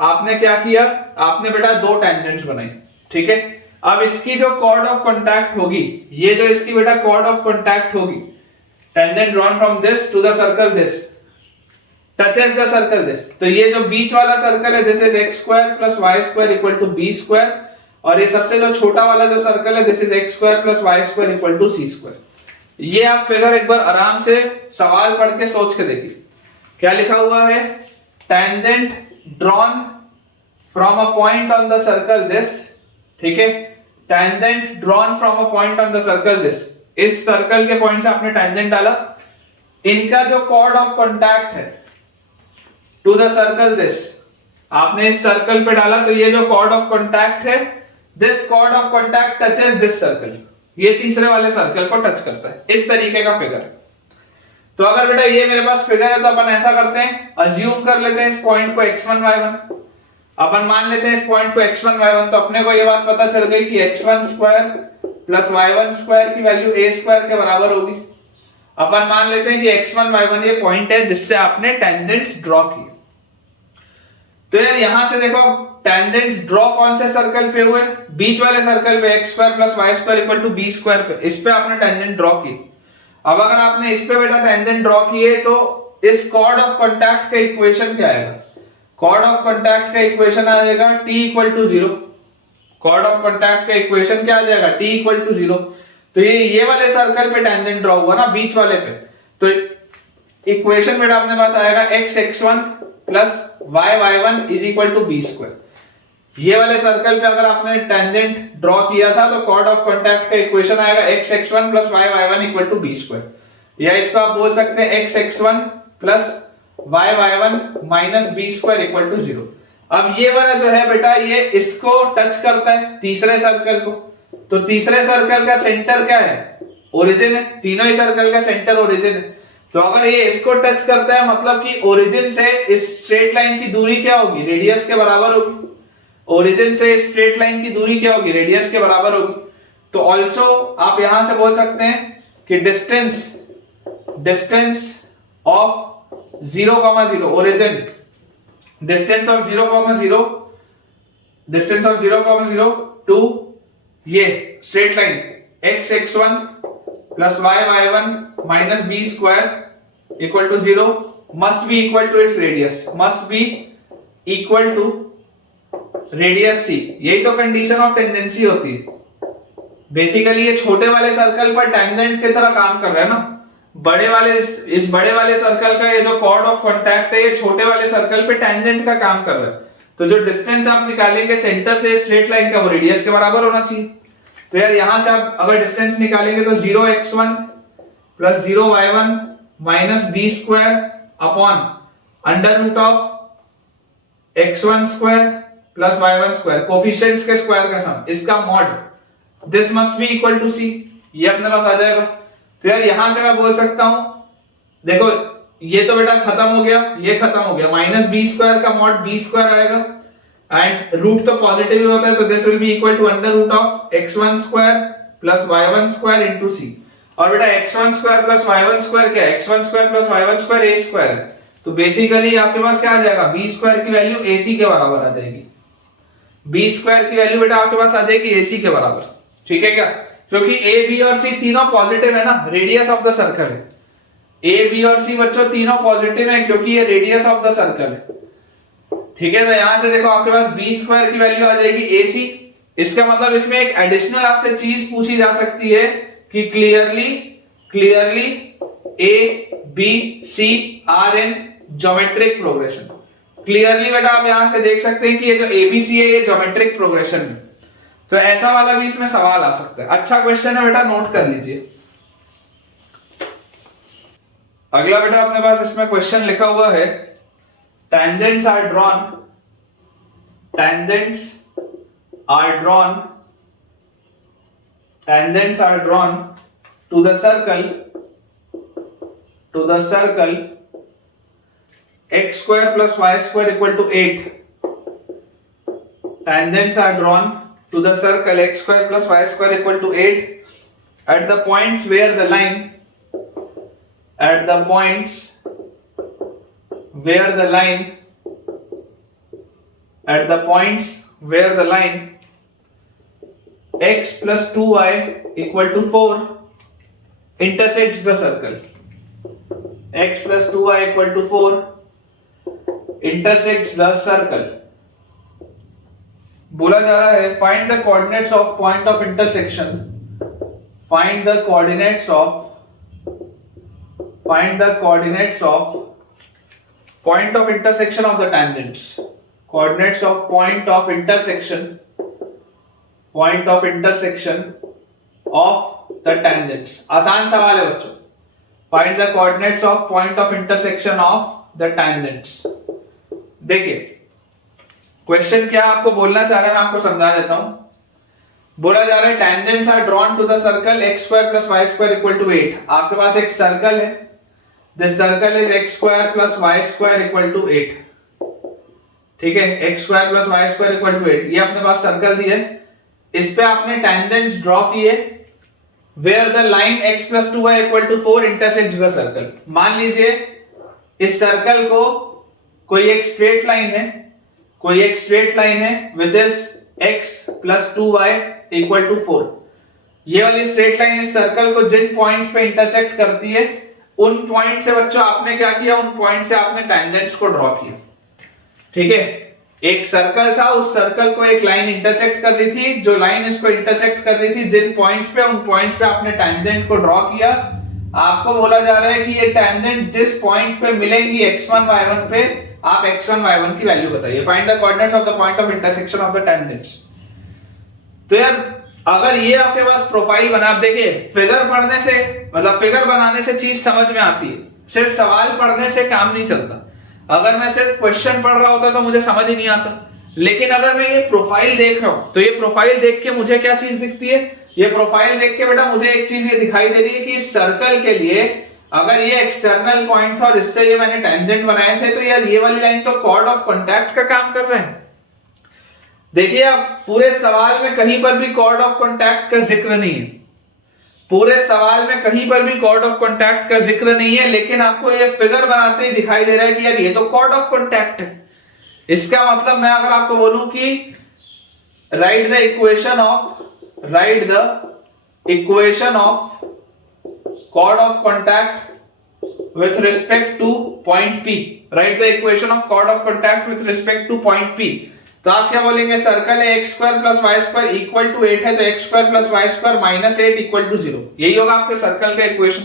आपने क्या किया, आपने बेटा 2 टेंजेंट्स बनाई, ठीक है। अब इसकी जो chord of contact होगी, ये जो इसकी बेटा chord of contact होगी, tangent drawn from this to the circle this touches the circle this, तो ये जो बीच वाला सर्कल है this is x square plus y square equal to b square, और ये सबसे जो छोटा वाला जो सर्कल है this is x square plus y square equal to c square. ये आप फिगर एक बार आराम से सवाल पढ़ के सोच के देखिए क्या लिखा हुआ है। Tangent drawn from a point on the circle this, ठीक है। Tangent drawn from a point on the circle this, इस सर्कल के पॉइंट से आपने टेंजेंट डाला, इनका जो कॉर्ड ऑफ कांटेक्ट है टू द सर्कल दिस, आपने इस सर्कल पे डाला तो ये जो कॉर्ड ऑफ कांटेक्ट है, this cord of contact touches this circle, ये तीसरे वाले सर्कल को टच करता है, इस तरीके का फिगर। तो अगर बेटा ये मेरे पास फिगर है तो अपन ऐसा करते हैं, अज्यूम कर लेते हैं इस पॉइंट को x1 y1, अपन मान लेते हैं इस पॉइंट को x1 y1, तो अपने को ये बात पता चल गई कि x1 square plus y1 square की वैल्यू a स्क्वायर के बराबर होगी। अपन मान लेते हैं कि x1 y1 ये पॉइंट है जिससे आपने टेंजेंट्स ड्रॉ किए। तो यार यहां से देखो टेंजेंट्स ड्रॉ कौन से सर्कल पे हुए, बीच वाले सर्कल पे x square plus y square equal to b square पे, इस पे आपने टेंजेंट ड्रॉ की। अब अगर आपने इस पे बेटा टेंजेंट ड्रॉ किए तो इस कॉर्ड ऑफ कांटेक्ट का इक्वेशन क्या आएगा, कॉर्ड ऑफ कांटेक्ट का इक्वेशन आ जाएगा t equal to 0। Chord of contact का इक्वेशन क्या आ जाएगा, t इक्वल टू 0। तो ये वाले सर्कल पे टेंजेंट ड्रॉ हुआ ना बीच वाले पे, तो इक्वेशन बेटा अपने पास आएगा x x1 plus y y1 is equal to b square. ये वाले सर्कल पे अगर आपने टेंजेंट ड्रॉ किया था तो कॉर्ड ऑफ कांटेक्ट का इक्वेशन आएगा x x1 plus y y1 equal to b square, या इसको आप बोल सकते हैं x x1 plus y y1 minus b square equal to 0। अब ये वाला जो है बेटा ये इसको टच करता है तीसरे सर्कल को, तो तीसरे सर्कल का सेंटर क्या है, ओरिजिन है, तीनों ही सर्कल का सेंटर ओरिजिन है। तो अगर ये इसको टच करता है मतलब कि ओरिजिन से इस स्ट्रेट लाइन की दूरी क्या होगी, रेडियस के बराबर होगी। ओरिजिन से स्ट्रेट लाइन की दूरी क्या होगी, रेडियस के बराबर होगी। तो ऑल्सो आप यहां से बोल सकते हैं कि distance of 0,0 origin, distance of 0,0 to ये straight line x x1 plus y y1 minus b square equal to 0 must be equal to its radius, must be equal to radius c। यही तो कंडीशन ऑफ टेंजेंसी होती है। Basically ये छोटे वाले circle पर tangent की तरह काम कर रहा है ना, बड़े वाले इस बड़े वाले सर्कल का ये जो कॉर्ड ऑफ कांटेक्ट है ये छोटे वाले सर्कल पे टेंजेंट का काम कर रहा है। तो जो डिस्टेंस आप निकालेंगे सेंटर से स्ट्रेट लाइन का वो रेडियस के बराबर होना चाहिए। तो यार यहां से आप अगर डिस्टेंस निकालेंगे तो 0x1 plus 0y1 minus b square upon under root of x1 square plus y1 square, coefficients के स्क्वायर का सम, इसका mod, this must be equal to c, ये अपने पास आ जाएगा। तो यार यहां से मैं बोल सकता हूं, देखो ये तो बेटा खत्म हो गया, ये खत्म हो गया, माइनस बी स्क्वायर का मॉड बी स्क्वायर आएगा एंड रूट तो पॉजिटिव ही होता है, तो this will be equal to under root of x1 square plus y1 square into c। और बेटा x1 square plus y1 square क्या है, x1 square plus y1 square a square है। तो बेसिकली आपके पास क्या आ जाएगा, b स्क्वायर की वैल्यू ac के बराबर आ जाएगी, b स्क्वायर की वैल्यू बेटा आपके पास आ जाएगी ac के बराबर। ठीक है क्या, क्योंकि a b और c तीनों पॉजिटिव है ना, रेडियस ऑफ द सर्कल है। a b और c बच्चों तीनों पॉजिटिव है क्योंकि ये रेडियस ऑफ द सर्कल है। ठीक है, तो यहां से देखो आपके पास b स्क्वायर की वैल्यू आ जाएगी ac। इसका मतलब इसमें एक एडिशनल आपसे चीज पूछी जा सकती है कि clearly a b c are in geometric progression. Clearly बेटा आप यहां से देख सकते हैं कि ये जो abc है ये ज्योमेट्रिक प्रोग्रेशन में, तो ऐसा वाला भी इसमें सवाल आ सकता है। अच्छा क्वेश्चन है बेटा, नोट कर लीजिए। अगला बेटा अपने पास इसमें क्वेश्चन लिखा हुआ है, tangents are drawn to the circle x square plus y square equal to 8. Tangents are drawn to the circle x square plus y square equal to 8 at the points where the line x plus 2y equal to 4 intersects the circle. X plus 2y equal to 4 intersects the circle. बोला जा रहा है find the coordinates of point of intersection. Find the coordinates of point of intersection of the tangents. Coordinates of point of intersection of the tangents. आसान सवाल है बच्चों। Find the coordinates of point of intersection of the tangents. देखिए question क्या आपको बोलना चाह रहा है, मैं आपको समझा देता हूं। बोला जा रहा है tangents are drawn to the circle x square plus y square equal to 8। आपके पास एक सर्कल है, this circle is x square plus y square equal to 8। ठीक है, x square plus y square equal to 8, ये अपने पास circle दी है। इस पे आपने टेंजेंट्स ड्रॉ किए where the line x plus 2y equal to 4 intersects the circle. मान लीजिए इस सर्कल को कोई एक स्ट्रेट लाइन है which is x plus 2y equal to 4। ये वाली स्ट्रेट लाइन इस सर्कल को जिन पॉइंट्स पे इंटरसेक्ट करती है उन पॉइंट से बच्चों आपने क्या किया, उन पॉइंट से आपने टेंजेंट्स को ड्रॉ किया। ठीक है, एक सर्कल था, उस सर्कल को एक लाइन इंटरसेक्ट कर रही थी, जो लाइन इसको इंटरसेक्ट कर रही थी जिन पॉइंट्स पे, उन पॉइंट्स पे आपने टेंजेंट को ड्रॉ किया। आपको बोला जा रहा है कि ये टेंजेंट जिस पॉइंट पे मिलेंगी x1 y1 पे, आप x1 y1 की वैल्यू बताइए। Find the coordinates of the point of intersection of the tangents. तो यार अगर ये आपके पास प्रोफाइल बना, आप देखिए फिगर पढ़ने से मतलब फिगर बनाने से चीज समझ में आती है, सिर्फ सवाल पढ़ने से काम नहीं चलता। अगर मैं सिर्फ क्वेश्चन पढ़ रहा होता तो मुझे समझ ही नहीं आता, लेकिन अगर मैं ये प्रोफाइल देख रहा हूं तो ये प्रोफाइल देख के मुझे क्या चीज दिखती है, ये प्रोफाइल देख के बेटा मुझे एक चीज ये दिखाई दे रही है कि इस सर्कल के लिए अगर ये एक्सटर्नल पॉइंट था और इससे ये मैंने टेंजेंट बनाए थे, तो यार ये वाली लाइन तो कॉर्ड ऑफ कांटेक्ट का काम कर रहा है। देखिए अब पूरे सवाल में कहीं पर भी कॉर्ड ऑफ कांटेक्ट का जिक्र नहीं है, पूरे सवाल में कहीं पर भी कॉर्ड ऑफ कांटेक्ट का जिक्र नहीं है, लेकिन आपको ये फिगर बनाते ही दिखाई दे रहा है कि यार ये तो कॉर्ड ऑफ कांटेक्ट है। इसका मतलब मैं अगर आपको बोलूं कि write the equation of chord of contact with respect to point P, write the equation of chord of contact with respect to point P। तो आप क्या बोलेंगे, सर्कल है x square plus y square equal to 8 है, तो x square plus y square minus 8 equal to 0। यही होगा आपके सर्कल का इक्वेशन।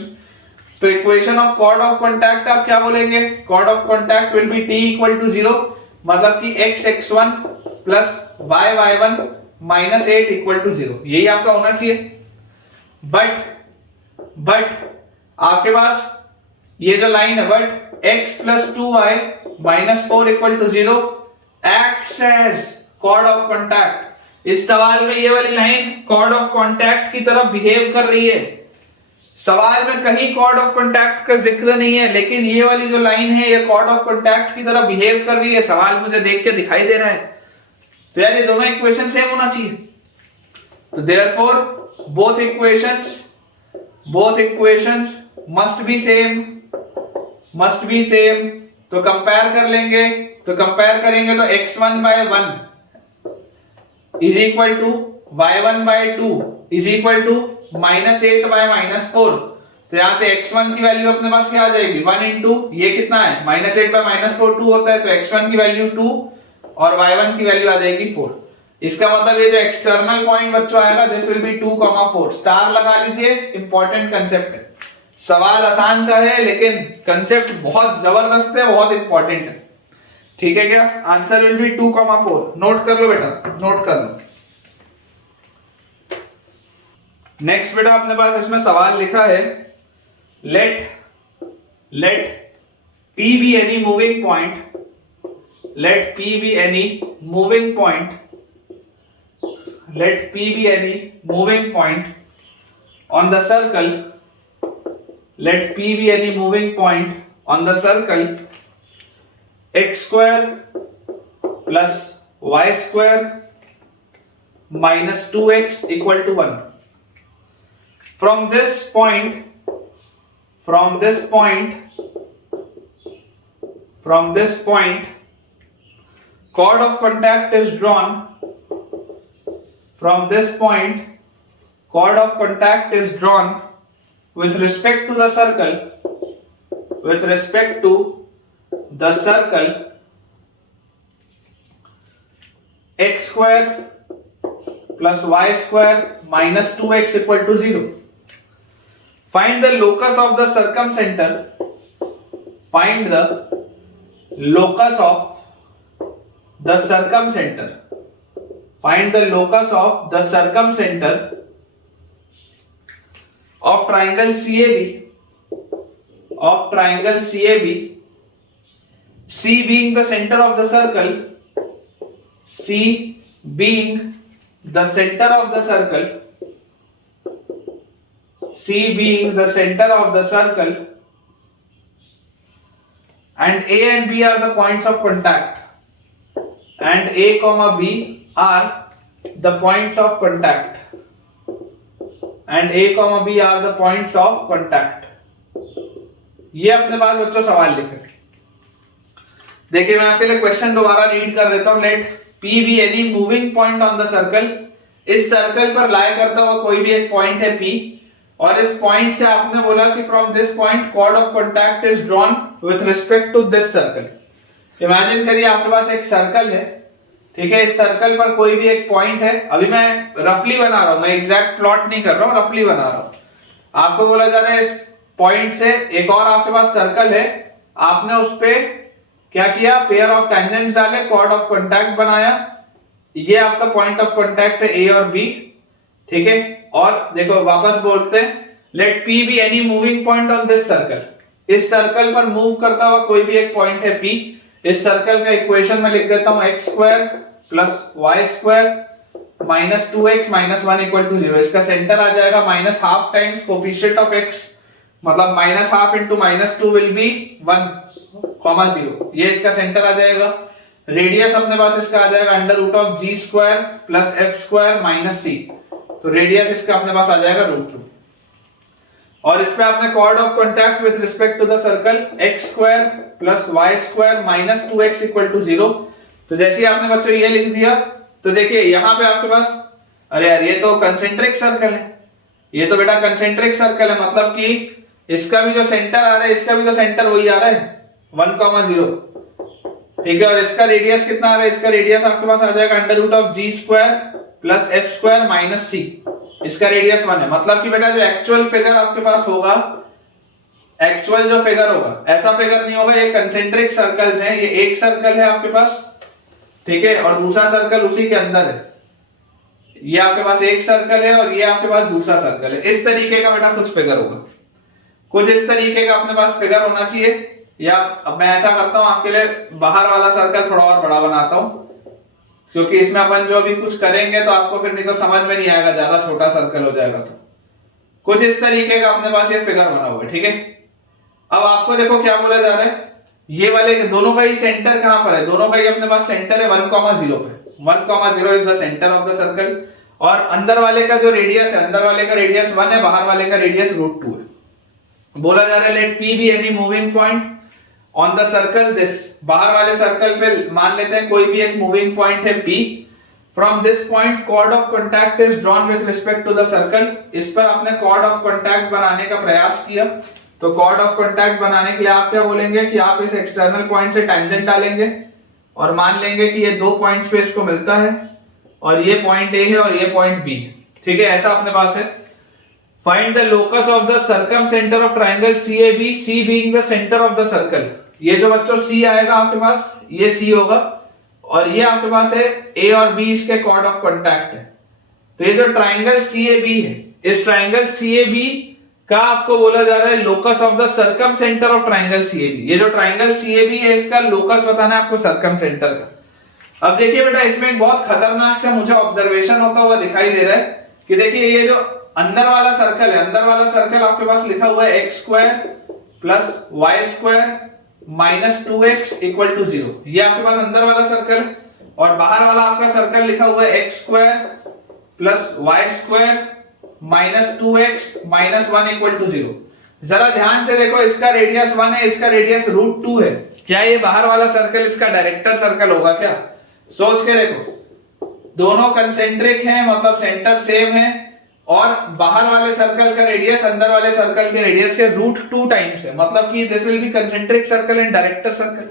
तो equation of chord of contact आप क्या बोलेंगे, cord of contact will be t equal to 0, मतलब कि x(x1) plus y(y1) minus 8 equal to 0। यही आपका होना चाहिए। बट आपके पास ये जो लाइन है, but x plus 2y minus 4 equal to 0 acts as chord of contact। इस सवाल में ये वाली लाइन chord of contact की तरह बिहेव कर रही है। सवाल में कहीं chord of contact का जिक्र नहीं है, लेकिन ये वाली जो लाइन है ये chord of contact की तरह बिहेव कर रही है। सवाल मुझे देख के दिखाई दे रहा है, तो यार ये दोनों इक्वेशन सेम होना चाहिए। तो therefore both equations must be same। तो कंपेयर कर लेंगे, तो कंपेयर करेंगे तो x1 by 1 is equal to y1 by 2 is equal to minus 8 by minus 4। तो यहां से x1 की वैल्यू अपने पास क्या आ जाएगी, 1 इंटू ये कितना है, माइनस 8 by माइनस 4 2 होता है, तो x1 की वैल्यू 2 और y1 की वैल्यू आ जाएगी 4। इसका मतलब ये जो एक्सटर्नल पॉइंट बच्चों आएगा दिस विल बी 2,4। स्टार लगा लीजिए, इंपॉर्टेंट कंसेप्ट है। सवाल आसान सा है लेकिन कंसेप्ट बहुत जबरदस्त है, बहुत इंपॉर्टेंट है। ठीक है क्या, आंसर विल बी 2,4। नोट कर लो बेटा, नोट कर लो। नेक्स्ट बेटा अपने पास इसमें सवाल लिखा है, let P be any moving point, let P be any moving point, let P be any moving point on the circle, let P be any moving point on the circle x square plus y square minus 2x equal to 1. From this point chord of contact is drawn. From this point chord of contact is drawn with respect to the circle, x square plus y square minus 2x equal to 0. Find the locus of the circumcenter. Find the locus of the circumcenter. Find the locus of the circumcenter of triangle CAB, C being the center of the circle, C being the center of the circle, C being the center of the circle, and A and B are the points of contact, and A comma B are the points of contact, and A comma B are the points of contact. ये अपने पास बच्चों सवाल लिखे। देखिए मैं आपके लिए question दोबारा रीड कर देता हूं। Let P be any moving point on the circle, इस सर्कल पर लाई करता हुआ कोई भी एक पॉइंट है P, और इस पॉइंट से आपने बोला कि from this point chord of contact is drawn with respect to this circle. Imagine करिए आपके पास एक सर्कल है, ठीक है, इस सर्कल पर कोई भी एक पॉइंट है। अभी मैं रफली बना रहा हूं, मैं एग्जैक्ट प्लॉट नहीं कर रहा हूं, रफली बना रहा हूं। आपको बोला जा रहा है इस पॉइंट से एक और आपके पास सर्कल है, आपने उस पे क्या किया, पेयर ऑफ टेंजेंट्स डाले, कॉर्ड ऑफ कांटेक्ट बनाया। ये आपका पॉइंट ऑफ कांटेक्ट है ए और बी, ठीक है। और देखो वापस बोलते हैं, let P be any moving point on this circle, इस सर्कल पर मूव करता हुआ कोई भी एक पॉइंट है P। इस सर्कल का इक्वेशन में लिख देता हूं x square plus Y square minus 2x minus 1 equal to 0। इसका सेंटर आ जाएगा minus half times coefficient of x, मतलब minus half into minus 2 will be 1,0। ये इसका सेंटर आ जाएगा। रेडियस अपने पास इसका आ जाएगा under root of G square plus F square minus C, तो रेडियस इसका अपने पास आ जाएगा √2। और इस पे आपने chord of contact with respect to the circle x square plus Y square minus 2x equal to 0। तो जैसे ही आपने बच्चों ये लिख दिया, तो देखिए यहाँ पे आपके पास, अरे यार ये तो कंसेंट्रिक सर्कल है, ये तो बेटा कंसेंट्रिक सर्कल है, मतलब कि इसका भी जो सेंटर आ रहा है, इसका भी तो सेंटर वही आ रहा है 1,0, ठीक है। और इसका रेडियस कितना आ रहा है, इसका रेडियस आपके पास आ जाएगा under root of G square plus F square minus C, इसका रेडियस 1 है। मतलब कि बेटा जो एक्चुअल फिगर आपके पास होगा, एक्चुअल जो फिगर होगा, ऐसा फिगर नहीं होगा। ये कंसेंट्रिक सर्कल्स हैं, ये एक सर्कल है आपके पास, ठीक है, और दूसरा सर्कल उसी के अंदर है। ये आपके पास एक सर्कल है और ये आपके पास दूसरा सर्कल है। इस तरीके का बेटा कुछ फिगर होगा, कुछ इस तरीके का अपने पास फिगर होना चाहिए। या अब मैं ऐसा करता हूं, आपके लिए बाहर वाला सर्कल थोड़ा और बड़ा बनाता हूं, क्योंकि इसमें अपन जो भी कुछ करेंगे तो आपको फिर नहीं तो समझ में नहीं आएगा, ज्यादा छोटा सर्कल हो जाएगा। तो कुछ इस तरीके का अपने पास ये फिगर बना हुआ है, ठीक है। अब आपको देखो क्या बोला जा रहा है, ये वाले दोनों का ही सेंटर कहां पर है, दोनों का ही अपने पास सेंटर है 1,0 पे। 1,0 is the center of the circle, और अंदर वाले का जो रेडियस है, अंदर वाले का रेडियस 1 है, बाहर वाले का रेडियस √2 है। बोला जा रहा है let P be any moving point on the circle this, बाहर वाले सर्कल पे मान लेते हैं कोई भी एक मूविंग पॉइंट है P, from this point chord of contact is drawn with respect to the circle. इस पर आपने कॉर्ड ऑफ कांटेक्ट बनाने का प्रयास किया, तो कॉर्ड ऑफ कांटेक्ट बनाने के लिए आप क्या बोलेंगे कि आप इस एक्सटर्नल पॉइंट से टेंजेंट डालेंगे और मान लेंगे कि ये दो पॉइंट्स पे इसको मिलता है, और ये पॉइंट A है और ये पॉइंट B है, ठीक है। ऐसा अपने पास है। Find the locus of the circumcenter of triangle CAB, C being the center of the circle। ये जो बच्चों C आएगा आपके पास, ये C होगा, और ये आपके पास है A और B, इसके कॉर्ड ऑफ कांटेक्ट है। तो ये जो ट्राइंगल CAB है, इस ट्राइंगल CAB का आपको बोला जा रहा है locus of the circumcentre of triangle CAB। ये जो ट्राइंगल CAB है, इसका लोकस बताना है आपको सर्कमसेंटर का। अब देखिए बेटा, इसमें एक बहुत खतरनाक सा मुझे ऑब्जर्वेशन होता हुआ दिखाई दे रहा है कि देखिए ये जो अंदर वाला सर्कल है, अंदर वाला सर्कल आपके पास लिखा हुआ है x square plus Y square minus 2x equal to 0। ये आपके पास अंदर वाला सर्कल है, और बाहर वाला आपका सर्कल लिखा हुआ है x square plus Y square minus 2x minus 1 equal to 0। जरा ध्यान से देखो, इसका रेडियस 1 है, इसका रेडियस √2 है। क्या ये बाहर वाला सर्कल इसका डायरेक्टर सर्कल होगा क्या? सोच के देखो, दोनों कंसेंट्रिक हैं, मतलब सेंटर सेम है, और बाहर वाले सर्कल का रेडियस अंदर वाले सर्कल के रेडियस के √2 टाइम्स है, मतलब कि this will B concentric circle and director circle.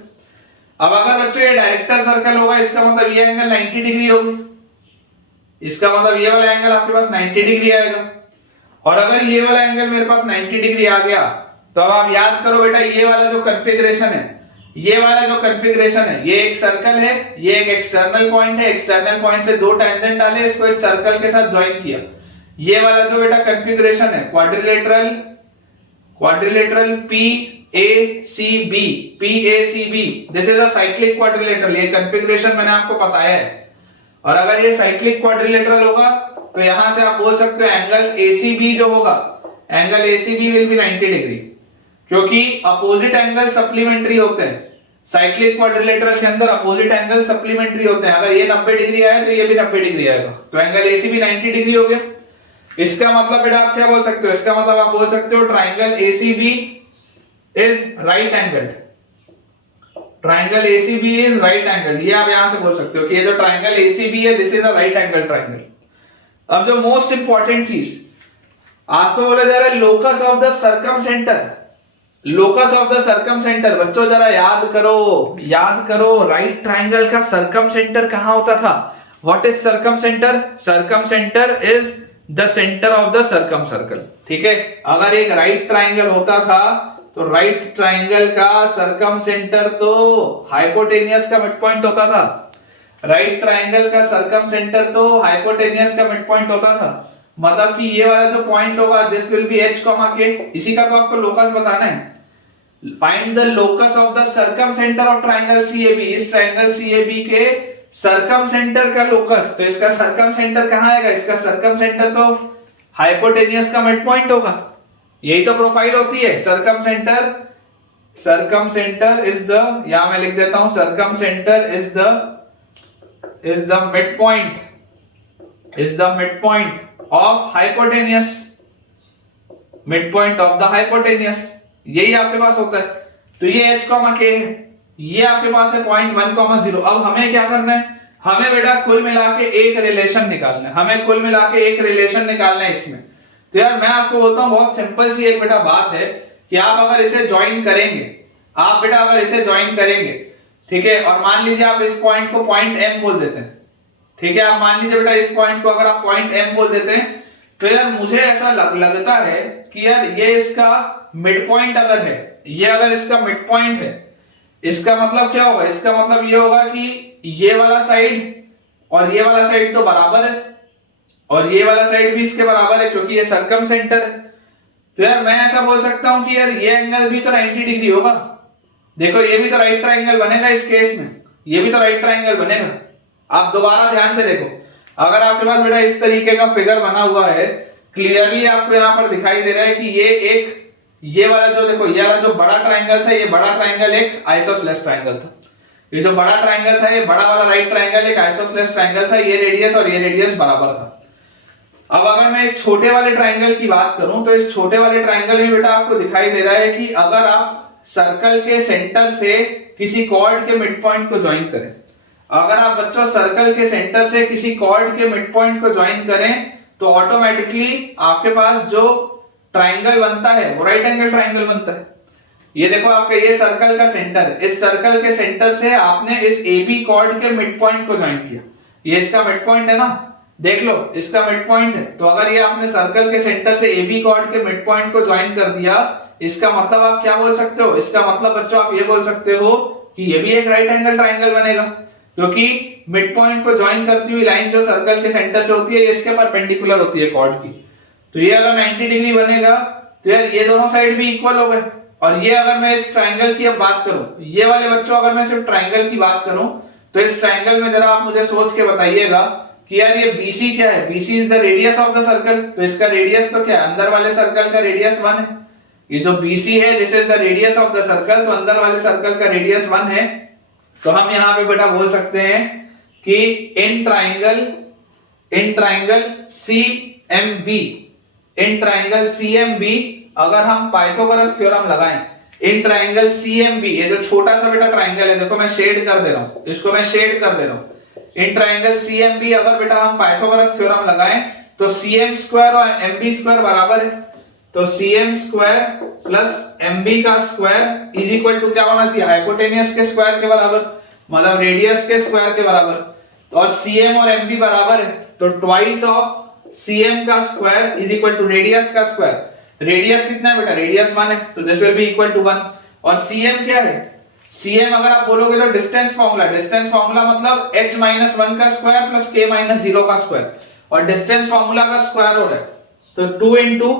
अब अगर बच्चों ये डायरेक्टर सर्कल होगा, इसका मतलब ये एंगल 90 डिग्री होगी, इसका मतलब ये वाला एंगल आपके पास 90 डिग्री आएगा। और अगर ये वाला एंगल मेरे पास 90 डिग्री आ गया, तो अब आप याद करो बेटा, ये वाला जो कॉन्फ़िगरेशन है, ये वाला जो कॉन्फ़िगरेशन है, ये एक सर्कल है, ये एक एक्सटर्नल पॉइंट है, एक्सटर्नल पॉइंट से दो टेंजेंट डाले, इसको इस सर्कल के साथ ज्वाइन किया। ये वाला जो बेटा कॉन्फ़िगरेशन है quadrilateral PACB, this is a cyclic quadrilateral. ये कॉन्फ़िगरेशन मैंने आपको बताया है। और अगर ये साइक्लिक क्वाड्रिलेटरल होगा तो यहां से आप बोल सकते हो एंगल ACB जो होगा, angle ACB will be 90 degree, क्योंकि अपोजिट एंगल सप्लीमेंट्री होते हैं। साइक्लिक क्वाड्रिलेटरल के अंदर अपोजिट एंगल सप्लीमेंट्री होते हैं। अगर ये 90 डिग्री आया तो ये भी 90 डिग्री आएगा, तो एंगल ACB 90 डिग्री हो गया। इसका मतलब बेटा आप क्या बोल सकते हो, इसका मतलब आप बोल सकते हो triangle ACB is right angle. Triangle ACB is right angle, ये आप यहां से बोल सकते हो कि ये जो ट्राइंगल ACB है this is a right angle triangle. अब जो मोस्ट इंपॉर्टेंट चीज आपको बोला जा रहा है locus of the circumcentre. Locus of the circumcentre, बच्चों जरा याद करो राइट ट्राइंगल का सर्कमसेंटर कहां होता था। What is circumcenter? Circumcenter is the center of the circumcircle. ठीक है, अगर एक राइट ट्राइंगल होता था तो राइट ट्राइंगल का सर्कम सेंटर तो हाइपोटेनियस का मिड पॉइंट होता था। राइट ट्राइंगल का सर्कम सेंटर तो हाइपोटेनियस का मिड पॉइंट होता था। मतलब कि ये वाला जो पॉइंट होगा this will be H, K। इसी का तो आपको लोकस बताना है। Find the locus of the circum centre of triangle CAB। इस ट्राइंगल CAB के सर्कम सेंटर का लोकस, तो इसका सर्कम सेंटर कहां आएगा? इसका सर्कम सेंटर तो हाइपोटेनियस का मिड पॉइंट होगा। यही तो प्रोफाइल होती है सर्कम सेंटर इज द, यहां मैं लिख देता हूं circum centre is the mid point of hypotenuse, mid point of the hypotenuse, यही आपके पास होता है। तो ये H, K है, ये आपके पास है पॉइंट 1,0। अब हमें क्या करना है? हमें बेटा कुल मिला के एक रिलेशन निकालना है। हमें कुल मिला के एक रिलेशन निकालना है इसमें। तो यार मैं आपको बोलता हूं बहुत सिंपल सी एक बेटा बात है कि आप अगर इसे ज्वाइन करेंगे, आप बेटा अगर इसे ज्वाइन करेंगे, ठीक है, और मान लीजिए आप इस पॉइंट को पॉइंट M बोल देते हैं। ठीक है, आप मान लीजिए बेटा इस पॉइंट को अगर आप पॉइंट M बोल देते हैं तो यार मुझे ऐसा लगता है कि यार ये इसका मिड पॉइंट अगर है, ये अगर इसका मिड पॉइंट है, इसका मतलब क्या होगा? इसका मतलब ये होगा कि ये वाला साइड और ये वाला साइड तो बराबर है और ये वाला साइड भी इसके बराबर है क्योंकि ये सर्कम सेंटर है। तो यार मैं ऐसा बोल सकता हूं कि यार ये एंगल भी तो 90 डिग्री होगा। देखो ये भी तो राइट ट्राइंगल बनेगा इस केस में, ये भी तो राइट ट्राइंगल बनेगा। आप दोबारा ध्यान से देखो, अगर आपके पास बेटा इस तरीके का फिगर बना हुआ है, क्लियरली आपको यहां पर दिखाई दे रहा है कि ये वाला जो देखो, ये वाला जो बड़ा ट्राइंगल था, ये बड़ा ट्राइंगल एक आइसोसेलेस ट्राइंगल था। ये जो बड़ा ट्राइंगल था, ये बड़ा वाला राइट ट्राइंगल एक आइसोसेलेस ट्राइंगल था। ये रेडियस और ये रेडियस बराबर था। अब अगर मैं इस छोटे वाले ट्राइंगल की बात करूं तो इस छोटे वाले ट्राइंगल में बेटा आपको दिखाई दे रहा है कि अगर आप सर्कल के सेंटर से किसी कॉर्ड के मिड पॉइंट को ज्वाइन करें, अगर आप बच्चों सर्कल के सेंटर से किसी कॉर्ड के मिड पॉइंट को ज्वाइन करें तो ऑटोमेटिकली आपके पास जो ट्राइंगल बनता है वो राइट एंगल ट्राइंगल बनता है। ये देखो आपका ये सर्कल का सेंटर है, इस सर्कल के सेंटर से आपने इस AB कॉर्ड के मिड पॉइंट को ज्वाइन किया, ये इसका मिड पॉइंट है ना, देख लो इसका मिड पॉइंट है। तो अगर ये आपने सर्कल के सेंटर से AB कॉर्ड के मिड पॉइंट को ज्वाइन कर दिया, इसका मतलब आप क्या बोल सकते हो? इसका मतलब बच्चों आप ये बोल सकते हो कि ये भी एक राइट एंगल ट्राइंगल बनेगा, क्योंकि मिड पॉइंट को ज्वाइन करती हुई लाइन जो सर्कल के सेंटर से होती है ये इसके परपेंडिकुलर होती है कॉर्ड की। तो ये अगर 90 डिग्री बनेगा तो यार ये दोनों साइड भी इक्वल हो गए। और ये अगर मैं इस ट्राइंगल की अब बात करूं, ये वाले बच्चों अगर मैं सिर्फ ट्राइंगल की बात करूं तो इस ट्राइंगल में जरा आप मुझे सोच के बताइएगा कि यार ये BC क्या है? BC is the radius of the circle. तो इसका रेडियस तो क्या है? अंदर वाले सर्कल का रेडियस 1 है। ये जो BC है this is the radius of the circle, तो अंदर वाले सर्कल का रेडियस 1 है। तो हम यहां पे बेटा बोल सकते हैं कि इन ट्राइंगल CMB अगर हम पाइथागोरस थ्योरम लगाएं, इन ट्राइंगल CMB, ये जो छोटा सा बेटा ट्राइंगल है, देखो मैं शेड कर दे रहा हूं, इसको मैं शेड कर दे रहा हूं। इन ट्राइंगल CMB अगर बेटा हम पाइथागोरस थ्योरम लगाएं तो CM स्क्वायर और MB स्क्वायर बराबर है। तो CM स्क्वायर प्लस MB का स्क्वायर इज इक्वल टू क्या होना चाहिए? हाइपोटेनियस के स्क्वायर के बराबर, मतलब रेडियस के स्क्वायर के बराबर। और CM और MB बराबर है तो ट्वाइस ऑफ CM का square is equal to radius का स्क्वायर। रेडियस कितना है बेटा? रेडियस 1 है, तो this will be equal to 1। और CM क्या है? CM अगर आप बोलोगे तो डिस्टेंस फार्मूला मतलब h - 1 का स्क्वायर प्लस k - 0 का स्क्वायर। और डिस्टेंस फॉर्मूला का स्क्वायर हो रहा है, तो 2 into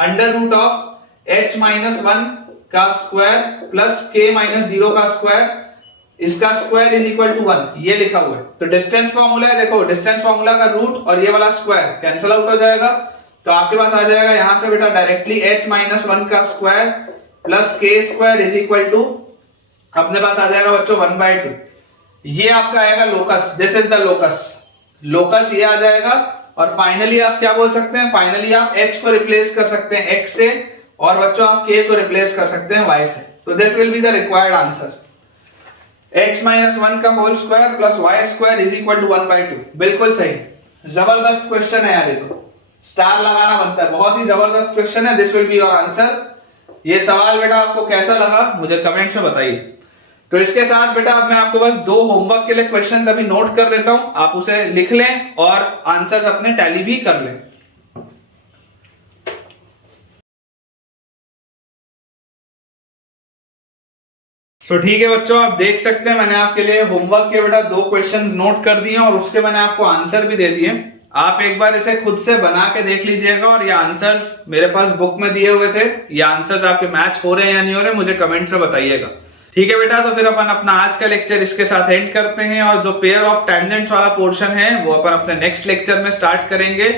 under root of h minus 1 का स्क्वायर प्लस k माइनस 0 का स्क्वायर, इसका स्क्वायर इज इक्वल टू 1, ये लिखा हुआ है। तो डिस्टेंस फॉर्मूला है, देखो डिस्टेंस फॉर्मूला का रूट और ये वाला स्क्वायर कैंसिल आउट हो जाएगा, तो आपके पास आ जाएगा यहां से बेटा डायरेक्टली h माइनस 1 का square plus k square is equal to, अपने पास आ जाएगा बच्चों 1/2। ये आपका आएगा locus, this is the locus, locus ये आ जाएगा। और फाइनली आप क्या बोल सकते हैं, फाइनली आप h को रिप्लेस कर सकते हैं x से, और बच्चों आप k को रिप्लेस कर सकते हैं y से। तो this will be the required answer, x minus 1 का whole square plus y square is equal to 1/2। बिल्कुल सही, जबरदस्त क्वेश्चन है यार, ये तो स्टार लगाना बनता है, बहुत ही जबरदस्त क्वेश्चन है। This will be your answer. ये सवाल बेटा आपको कैसा लगा मुझे कमेंट में बताइए। तो इसके साथ बेटा अब मैं आपको बस 2 होमवर्क के लिए क्वेश्चंस अभी नोट कर देता हूं, आप उसे लिख लें और आंसर्स अपने टैली भी कर लें। तो ठीक है बच्चों, आप देख सकते हैं मैंने आपके लिए होमवर्क के बेटा 2 क्वेश्चंस नोट कर दिए और उसके मैंने आपको आंसर भी दे दिए। आप एक बार इसे खुद से बना के देख लीजिएगा, और ये आंसर्स मेरे पास बुक में दिए हुए थे, ये आंसर्स आपके मैच हो रहे हैं या नहीं हो रहे मुझे कमेंट में बताइएगा। ठीक है बेटा, तो फिर अपन अपना आज का लेक्चर इसके साथ एंड करते हैं, और जो पेयर ऑफ टेंजेंट्स वाला पोर्शन है वो अपन अपने नेक्स्ट लेक्चर में स्टार्ट करेंगे।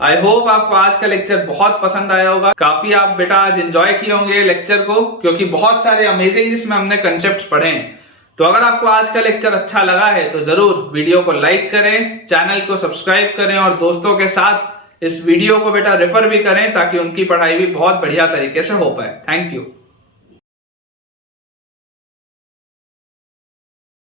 आई होप आपको आज का लेक्चर बहुत पसंद आया होगा, काफी आप बेटा आज एंजॉय किए होंगे लेक्चर को, क्योंकि बहुत सारे अमेजिंग इसमें हमने कंसेप्ट पढ़े हैं। तो अगर आपको आज का लेक्चर अच्छा लगा है तो जरूर वीडियो को लाइक करें, चैनल को सब्सक्राइब करें, और दोस्तों के साथ इस वीडियो को बेटा रेफर भी करें, ताकि उनकी पढ़ाई भी बहुत बढ़िया तरीके से हो पाए। Thank you.